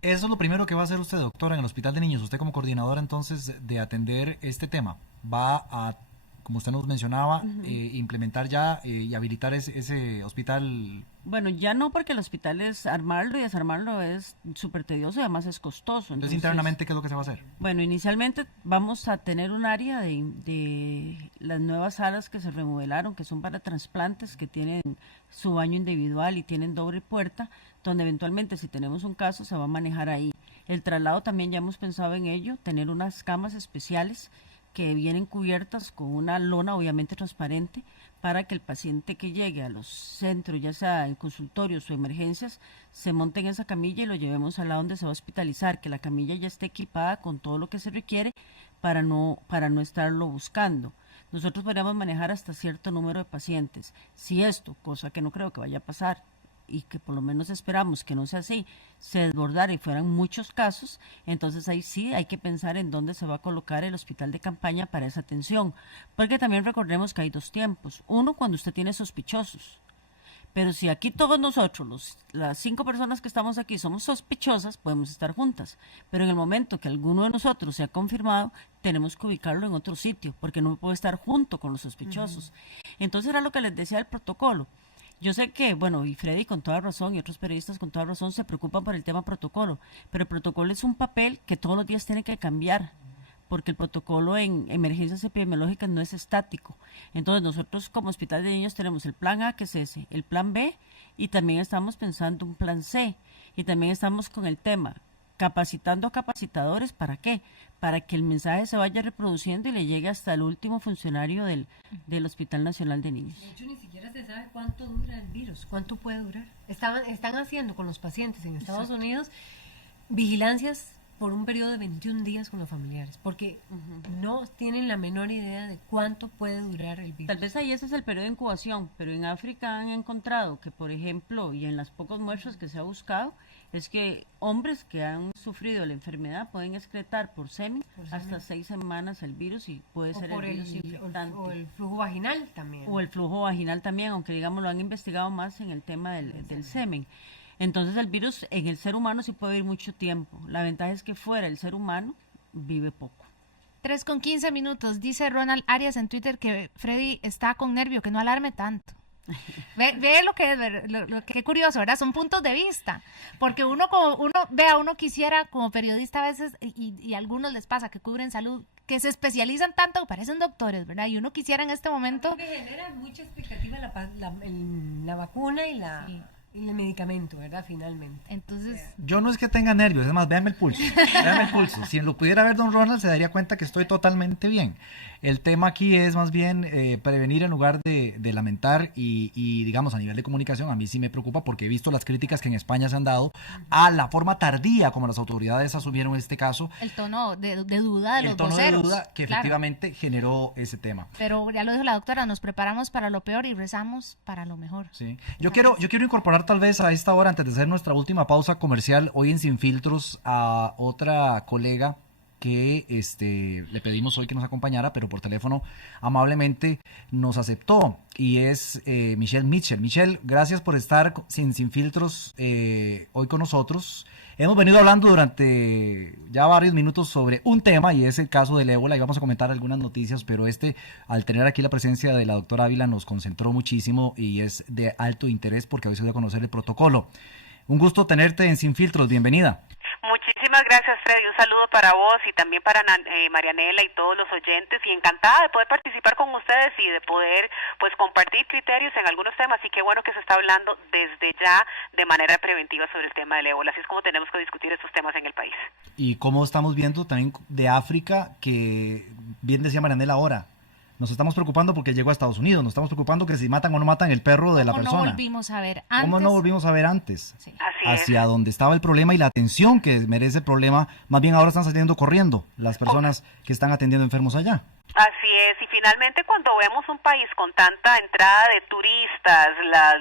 Eso es lo primero que va a hacer usted, doctora, en el Hospital de Niños. Usted como coordinadora, entonces, de atender este tema, ¿va a como usted nos mencionaba, implementar ya y habilitar ese hospital? Bueno, ya no, porque el hospital es armarlo y desarmarlo es súper tedioso y además es costoso. Entonces, internamente, ¿qué es lo que se va a hacer? Bueno, inicialmente vamos a tener un área de las nuevas salas que se remodelaron, que son para trasplantes, que tienen su baño individual y tienen doble puerta, donde eventualmente si tenemos un caso se va a manejar ahí. El traslado también ya hemos pensado en ello, tener unas camas especiales que vienen cubiertas con una lona obviamente transparente, para que el paciente que llegue a los centros, ya sea en consultorios o emergencias, se monte en esa camilla y lo llevemos al lado donde se va a hospitalizar, que la camilla ya esté equipada con todo lo que se requiere para no estarlo buscando. Nosotros podríamos manejar hasta cierto número de pacientes. Si esto, cosa que no creo que vaya a pasar, y que por lo menos esperamos que no sea así, se desbordara y fueran muchos casos, entonces ahí sí hay que pensar en dónde se va a colocar el hospital de campaña para esa atención, porque también recordemos que hay dos tiempos. Uno, cuando usted tiene sospechosos, pero si aquí todos nosotros, las 5 personas que estamos aquí somos sospechosas, podemos estar juntas, pero en el momento que alguno de nosotros sea confirmado, tenemos que ubicarlo en otro sitio, porque no puede estar junto con los sospechosos. Entonces era lo que les decía del protocolo. Yo sé que, bueno, y Freddy con toda razón y otros periodistas con toda razón se preocupan por el tema protocolo, pero el protocolo es un papel que todos los días tiene que cambiar, porque el protocolo en emergencias epidemiológicas no es estático. Entonces nosotros como Hospital de Niños tenemos el plan A, que es ese, el plan B, y también estamos pensando un plan C, y también estamos con el tema capacitando a capacitadores. ¿Para qué? Para que el mensaje se vaya reproduciendo y le llegue hasta el último funcionario del Hospital Nacional de Niños. De hecho, ni siquiera se sabe cuánto dura el virus, cuánto puede durar. Están haciendo con los pacientes en Estados Unidos vigilancias por un periodo de 21 días con los familiares, porque no tienen la menor idea de cuánto puede durar el virus. Tal vez ahí ese es el periodo de incubación, pero en África han encontrado que, por ejemplo, y en las pocas muestras que se ha buscado, es que hombres que han sufrido la enfermedad pueden excretar por semen hasta 6 semanas el virus, y puede ser el virus infectante. O el flujo vaginal también. O el flujo vaginal también, aunque digamos lo han investigado más en el tema del semen. Entonces el virus en el ser humano sí puede vivir mucho tiempo. La ventaja es que fuera el ser humano vive poco. 3:15. Dice Ronald Arias en Twitter que Freddy está con nervio, que no alarme tanto. Ve lo que es, qué curioso, ¿verdad? Son puntos de vista, porque uno quisiera como periodista a veces, y a algunos les pasa que cubren salud, que se especializan tanto que parecen doctores, ¿verdad? Y uno quisiera en este momento... Porque genera mucha expectativa la vacuna y el medicamento, ¿verdad? Finalmente. Entonces... Yo no es que tenga nervios, es más, véanme el pulso. Véanme el pulso. Si lo pudiera ver don Ronald, se daría cuenta que estoy totalmente bien. El tema aquí es más bien prevenir en lugar de lamentar, y digamos a nivel de comunicación a mí sí me preocupa, porque he visto las críticas que en España se han dado a la forma tardía como las autoridades asumieron este caso. El tono de duda de los voceros. El tono de duda que efectivamente generó ese tema. Pero ya lo dijo la doctora, nos preparamos para lo peor y rezamos para lo mejor. Sí. Yo quiero incorporar tal vez a esta hora, antes de hacer nuestra última pausa comercial, hoy en Sin Filtros, a otra colega que le pedimos hoy que nos acompañara, pero por teléfono amablemente nos aceptó, y es Michelle Mitchell. Michelle, gracias por estar Sin Filtros hoy con nosotros. Hemos venido hablando durante ya varios minutos sobre un tema, y es el caso del ébola, y vamos a comentar algunas noticias, pero al tener aquí la presencia de la doctora Ávila, nos concentró muchísimo y es de alto interés porque hoy se dio a conocer el protocolo. Un gusto tenerte en Sin Filtros, bienvenida. Muchísimas gracias, Freddy. Un saludo para vos y también para Marianela y todos los oyentes, y encantada de poder participar con ustedes y de poder compartir criterios en algunos temas, y qué bueno que se está hablando desde ya de manera preventiva sobre el tema del ébola. Así es como tenemos que discutir estos temas en el país. Y como estamos viendo también de África, que bien decía Marianela ahora, nos estamos preocupando porque llegó a Estados Unidos, nos estamos preocupando que si matan o no matan el perro de la persona. ¿Cómo no volvimos a ver antes? ¿Cómo no volvimos a ver antes? Sí. Hacia donde estaba el problema y la atención que merece el problema, más bien ahora están saliendo corriendo las personas que están atendiendo enfermos allá. Así es, y finalmente cuando vemos un país con tanta entrada de turistas,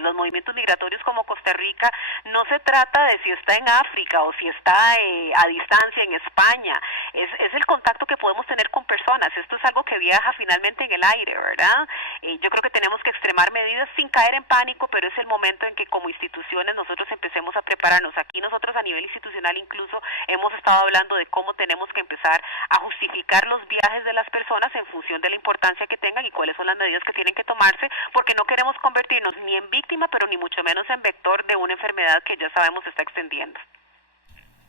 los movimientos migratorios como Costa Rica, no se trata de si está en África o si está a distancia en España, es el contacto que podemos tener con personas. Esto es algo que viaja finalmente en el aire, ¿verdad? Yo creo que tenemos que extremar medidas sin caer en pánico, pero es el momento en que como instituciones nosotros empecemos a prepararnos. Aquí nosotros a nivel institucional incluso hemos estado hablando de cómo tenemos que empezar a justificar los viajes de las personas en en función de la importancia que tengan y cuáles son las medidas que tienen que tomarse, porque no queremos convertirnos ni en víctima, pero ni mucho menos en vector de una enfermedad que ya sabemos se está extendiendo.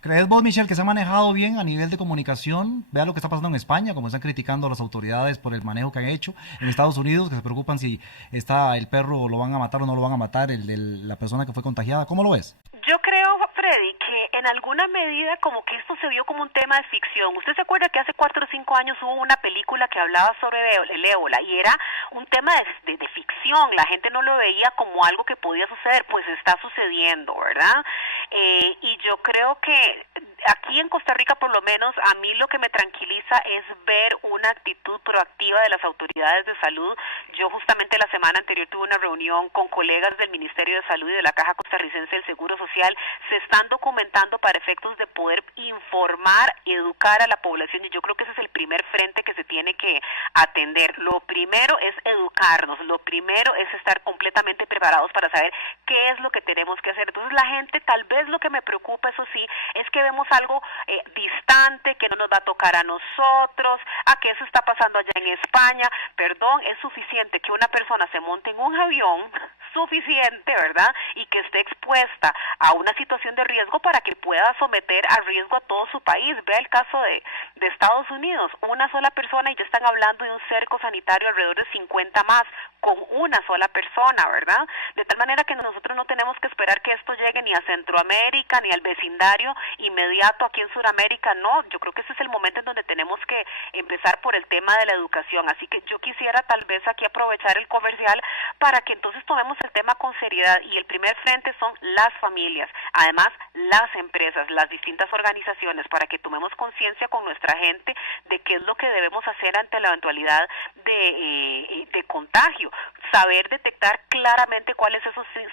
¿Crees vos, Michelle, que se ha manejado bien a nivel de comunicación? Vea lo que está pasando en España, como están criticando a las autoridades por el manejo que han hecho. En Estados Unidos, que se preocupan si está el perro, lo van a matar o no lo van a matar, la persona que fue contagiada. ¿Cómo lo ves? Yo creo, Freddy, que en alguna medida como que esto se vio como un tema de ficción. ¿Usted se acuerda que hace 4 o 5 años hubo una película que hablaba sobre el ébola y era un tema de ficción? La gente no lo veía como algo que podía suceder, pues está sucediendo, ¿verdad? Y yo creo que aquí en Costa Rica, por lo menos, a mí lo que me tranquiliza es ver una actitud proactiva de las autoridades de salud. Yo justamente la semana anterior tuve una reunión con colegas del Ministerio de Salud y de la Caja Costarricense del Seguro Social. Se están documentando para efectos de poder informar y educar a la población, y yo creo que ese es el primer frente que se tiene que atender. Lo primero es educarnos, lo primero es estar completamente preparados para saber qué es lo que tenemos que hacer. Entonces la gente, tal vez lo que me preocupa, eso sí, es que vemos algo distante, que no nos va a tocar a nosotros, a que eso está pasando allá en España. Perdón, es suficiente que una persona se monte en un avión, suficiente, ¿verdad? Y que esté expuesta a una situación de riesgo para que pueda someter a riesgo a todo su país. Vea el caso de Estados Unidos, una sola persona y ya están hablando de un cerco sanitario alrededor de 50 más, con una sola persona, ¿verdad? De tal manera que nosotros no tenemos que esperar que esto llegue ni a Centroamérica, ni al vecindario inmediato aquí en Sudamérica, no. Yo creo que ese es el momento en donde tenemos que empezar por el tema de la educación. Así que yo quisiera tal vez aquí aprovechar el comercial para que entonces tomemos el tema con seriedad, y el primer frente son las familias, además las empresas, las distintas organizaciones, para que tomemos conciencia con nuestra gente de qué es lo que debemos hacer ante la eventualidad de contagio, saber detectar claramente cuáles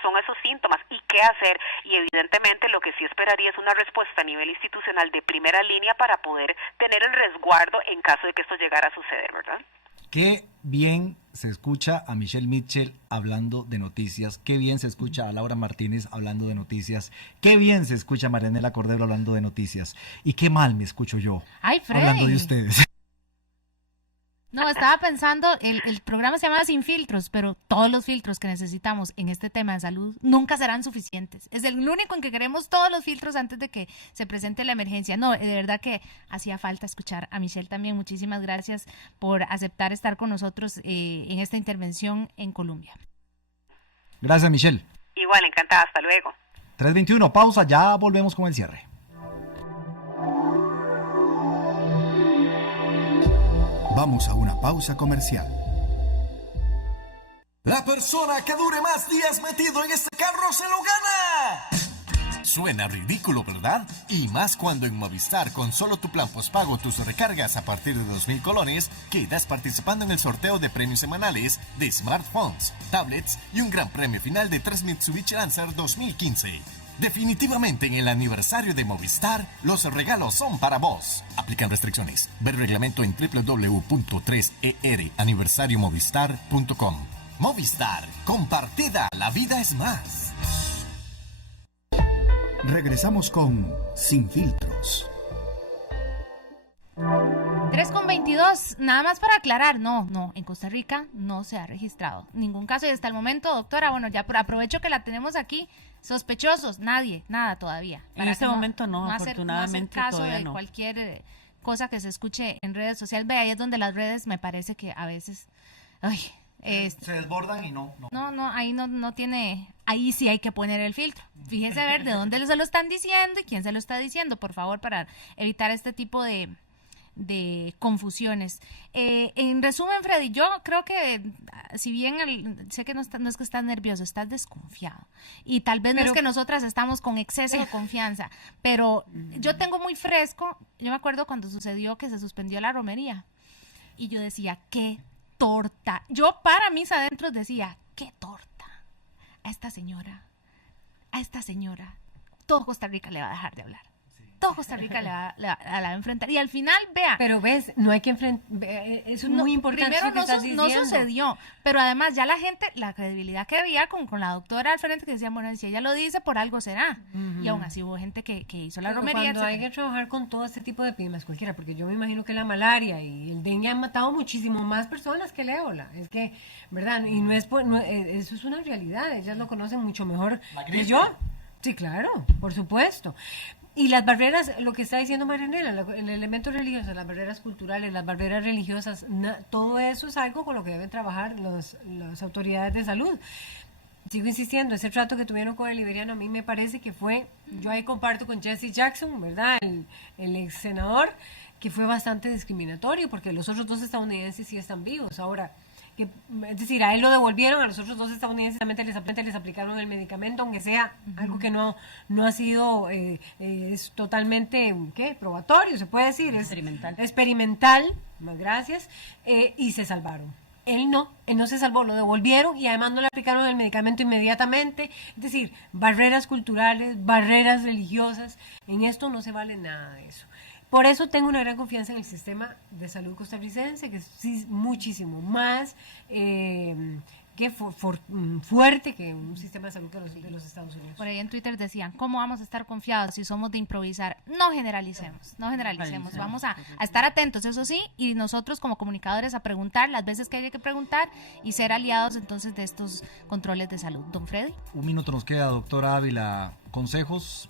son esos síntomas y qué hacer, y evidentemente lo que sí esperaría es una respuesta a nivel institucional de primera línea para poder tener el resguardo en caso de que esto llegara a suceder, ¿verdad? Qué bien se escucha a Michelle Mitchell hablando de noticias, qué bien se escucha a Laura Martínez hablando de noticias, qué bien se escucha a Marianela Cordero hablando de noticias, y qué mal me escucho yo hablando de ustedes. No, estaba pensando, el programa se llama Sin Filtros, pero todos los filtros que necesitamos en este tema de salud nunca serán suficientes. Es el único en que queremos todos los filtros antes de que se presente la emergencia. No, de verdad que hacía falta escuchar a Michelle también. Muchísimas gracias por aceptar estar con nosotros en esta intervención en Colombia. Gracias, Michelle. Igual, encantada. Hasta luego. 3:21, pausa, ya volvemos con el cierre. Vamos a una pausa comercial. La persona que dure más días metido en este carro se lo gana. Suena ridículo, ¿verdad? Y más cuando en Movistar, con solo tu plan postpago, tus recargas a partir de 2,000 colones, quedas participando en el sorteo de premios semanales de smartphones, tablets y un gran premio final de 3 Mitsubishi Lancer 2015. Definitivamente en el aniversario de Movistar, los regalos son para vos. Aplican restricciones. Ver reglamento en www.3eraniversariomovistar.com. Movistar, compartida, la vida es más. Regresamos con Sin Filtros. 3:22, nada más para aclarar, no, en Costa Rica no se ha registrado ningún caso y hasta el momento, doctora, bueno, ya aprovecho que la tenemos aquí, sospechosos, nada todavía. En este momento no, afortunadamente no hacer caso todavía de no. cualquier cosa que se escuche en redes sociales. Ve, ahí es donde las redes me parece que a veces, se desbordan y no. No, ahí no tiene, ahí sí hay que poner el filtro. Fíjese a ver de dónde se lo están diciendo y quién se lo está diciendo, por favor, para evitar este tipo de confusiones. En resumen, Freddy, yo creo que si bien sé que no es que estás nervioso, estás desconfiado y tal vez no es que nosotras estamos con exceso de confianza, pero yo tengo muy fresco, yo me acuerdo cuando sucedió que se suspendió la romería y yo decía, qué torta, yo para mis adentros decía, qué torta, a esta señora, todo Costa Rica le va a dejar de hablar. todo Costa Rica la va a enfrentar. Y al final, vea. Pero ves, no hay que enfrentar, eso es muy importante. Primero lo que estás no diciendo. sucedió, pero además ya la gente, la credibilidad que había con la doctora al frente, que decía, bueno, si ella lo dice, por algo será. Y aún así hubo gente que hizo la Pero romería. cuando hay que trabajar con todo este tipo de epidemias, cualquiera, porque yo me imagino que la malaria y el dengue han matado muchísimo más personas que el ébola. Es que, ¿verdad? Y no es, eso es una realidad, ellas lo conocen mucho mejor que yo. Sí, claro, por supuesto. Y las barreras, lo que está diciendo Marianela, el elemento religioso, las barreras culturales, las barreras religiosas, todo eso es algo con lo que deben trabajar las autoridades de salud. Sigo insistiendo, ese trato que tuvieron con el liberiano a mí me parece que fue, yo ahí comparto con Jesse Jackson, ¿verdad? El ex senador, que fue bastante discriminatorio porque los otros 2 estadounidenses sí están vivos. Ahora, es decir, a él lo devolvieron, a los otros 2 estadounidenses les aplicaron el medicamento, aunque sea algo que no ha sido es totalmente probatorio, se puede decir, experimental, gracias, y se salvaron. Él no se salvó, lo devolvieron y además no le aplicaron el medicamento inmediatamente. Es decir, barreras culturales, barreras religiosas, en esto no se vale nada de eso. Por eso tengo una gran confianza en el sistema de salud costarricense, que es muchísimo más fuerte que un sistema de salud de los Estados Unidos. Por ahí en Twitter decían, ¿cómo vamos a estar confiados si somos de improvisar? No generalicemos, vamos a estar atentos, eso sí, y nosotros como comunicadores a preguntar las veces que haya que preguntar y ser aliados entonces de estos controles de salud. Don Freddy. 1 minuto nos queda, doctora Ávila. Consejos,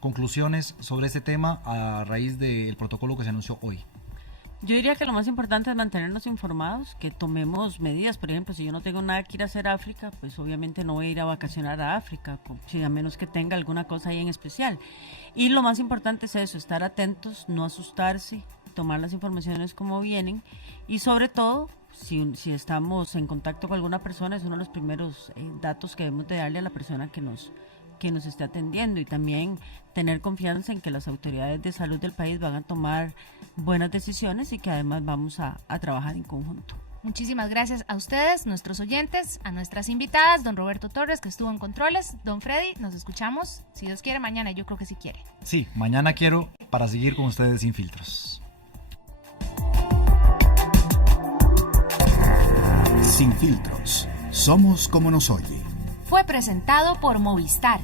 conclusiones sobre este tema a raíz del protocolo que se anunció hoy. Yo diría que lo más importante es mantenernos informados, que tomemos medidas. Por ejemplo, si yo no tengo nada que ir a hacer a África, pues obviamente no voy a ir a vacacionar a África, a menos que tenga alguna cosa ahí en especial. Y lo más importante es eso, estar atentos, no asustarse, tomar las informaciones como vienen y sobre todo, si estamos en contacto con alguna persona, es uno de los primeros datos que debemos de darle a la persona que nos esté atendiendo, y también tener confianza en que las autoridades de salud del país van a tomar buenas decisiones y que además vamos a trabajar en conjunto. Muchísimas gracias a ustedes, nuestros oyentes, a nuestras invitadas, don Roberto Torres, que estuvo en controles, don Freddy, nos escuchamos, si Dios quiere, mañana, yo creo que sí quiere. Sí, mañana quiero, para seguir con ustedes sin filtros. Sin filtros, somos como nos oye. Fue presentado por Movistar.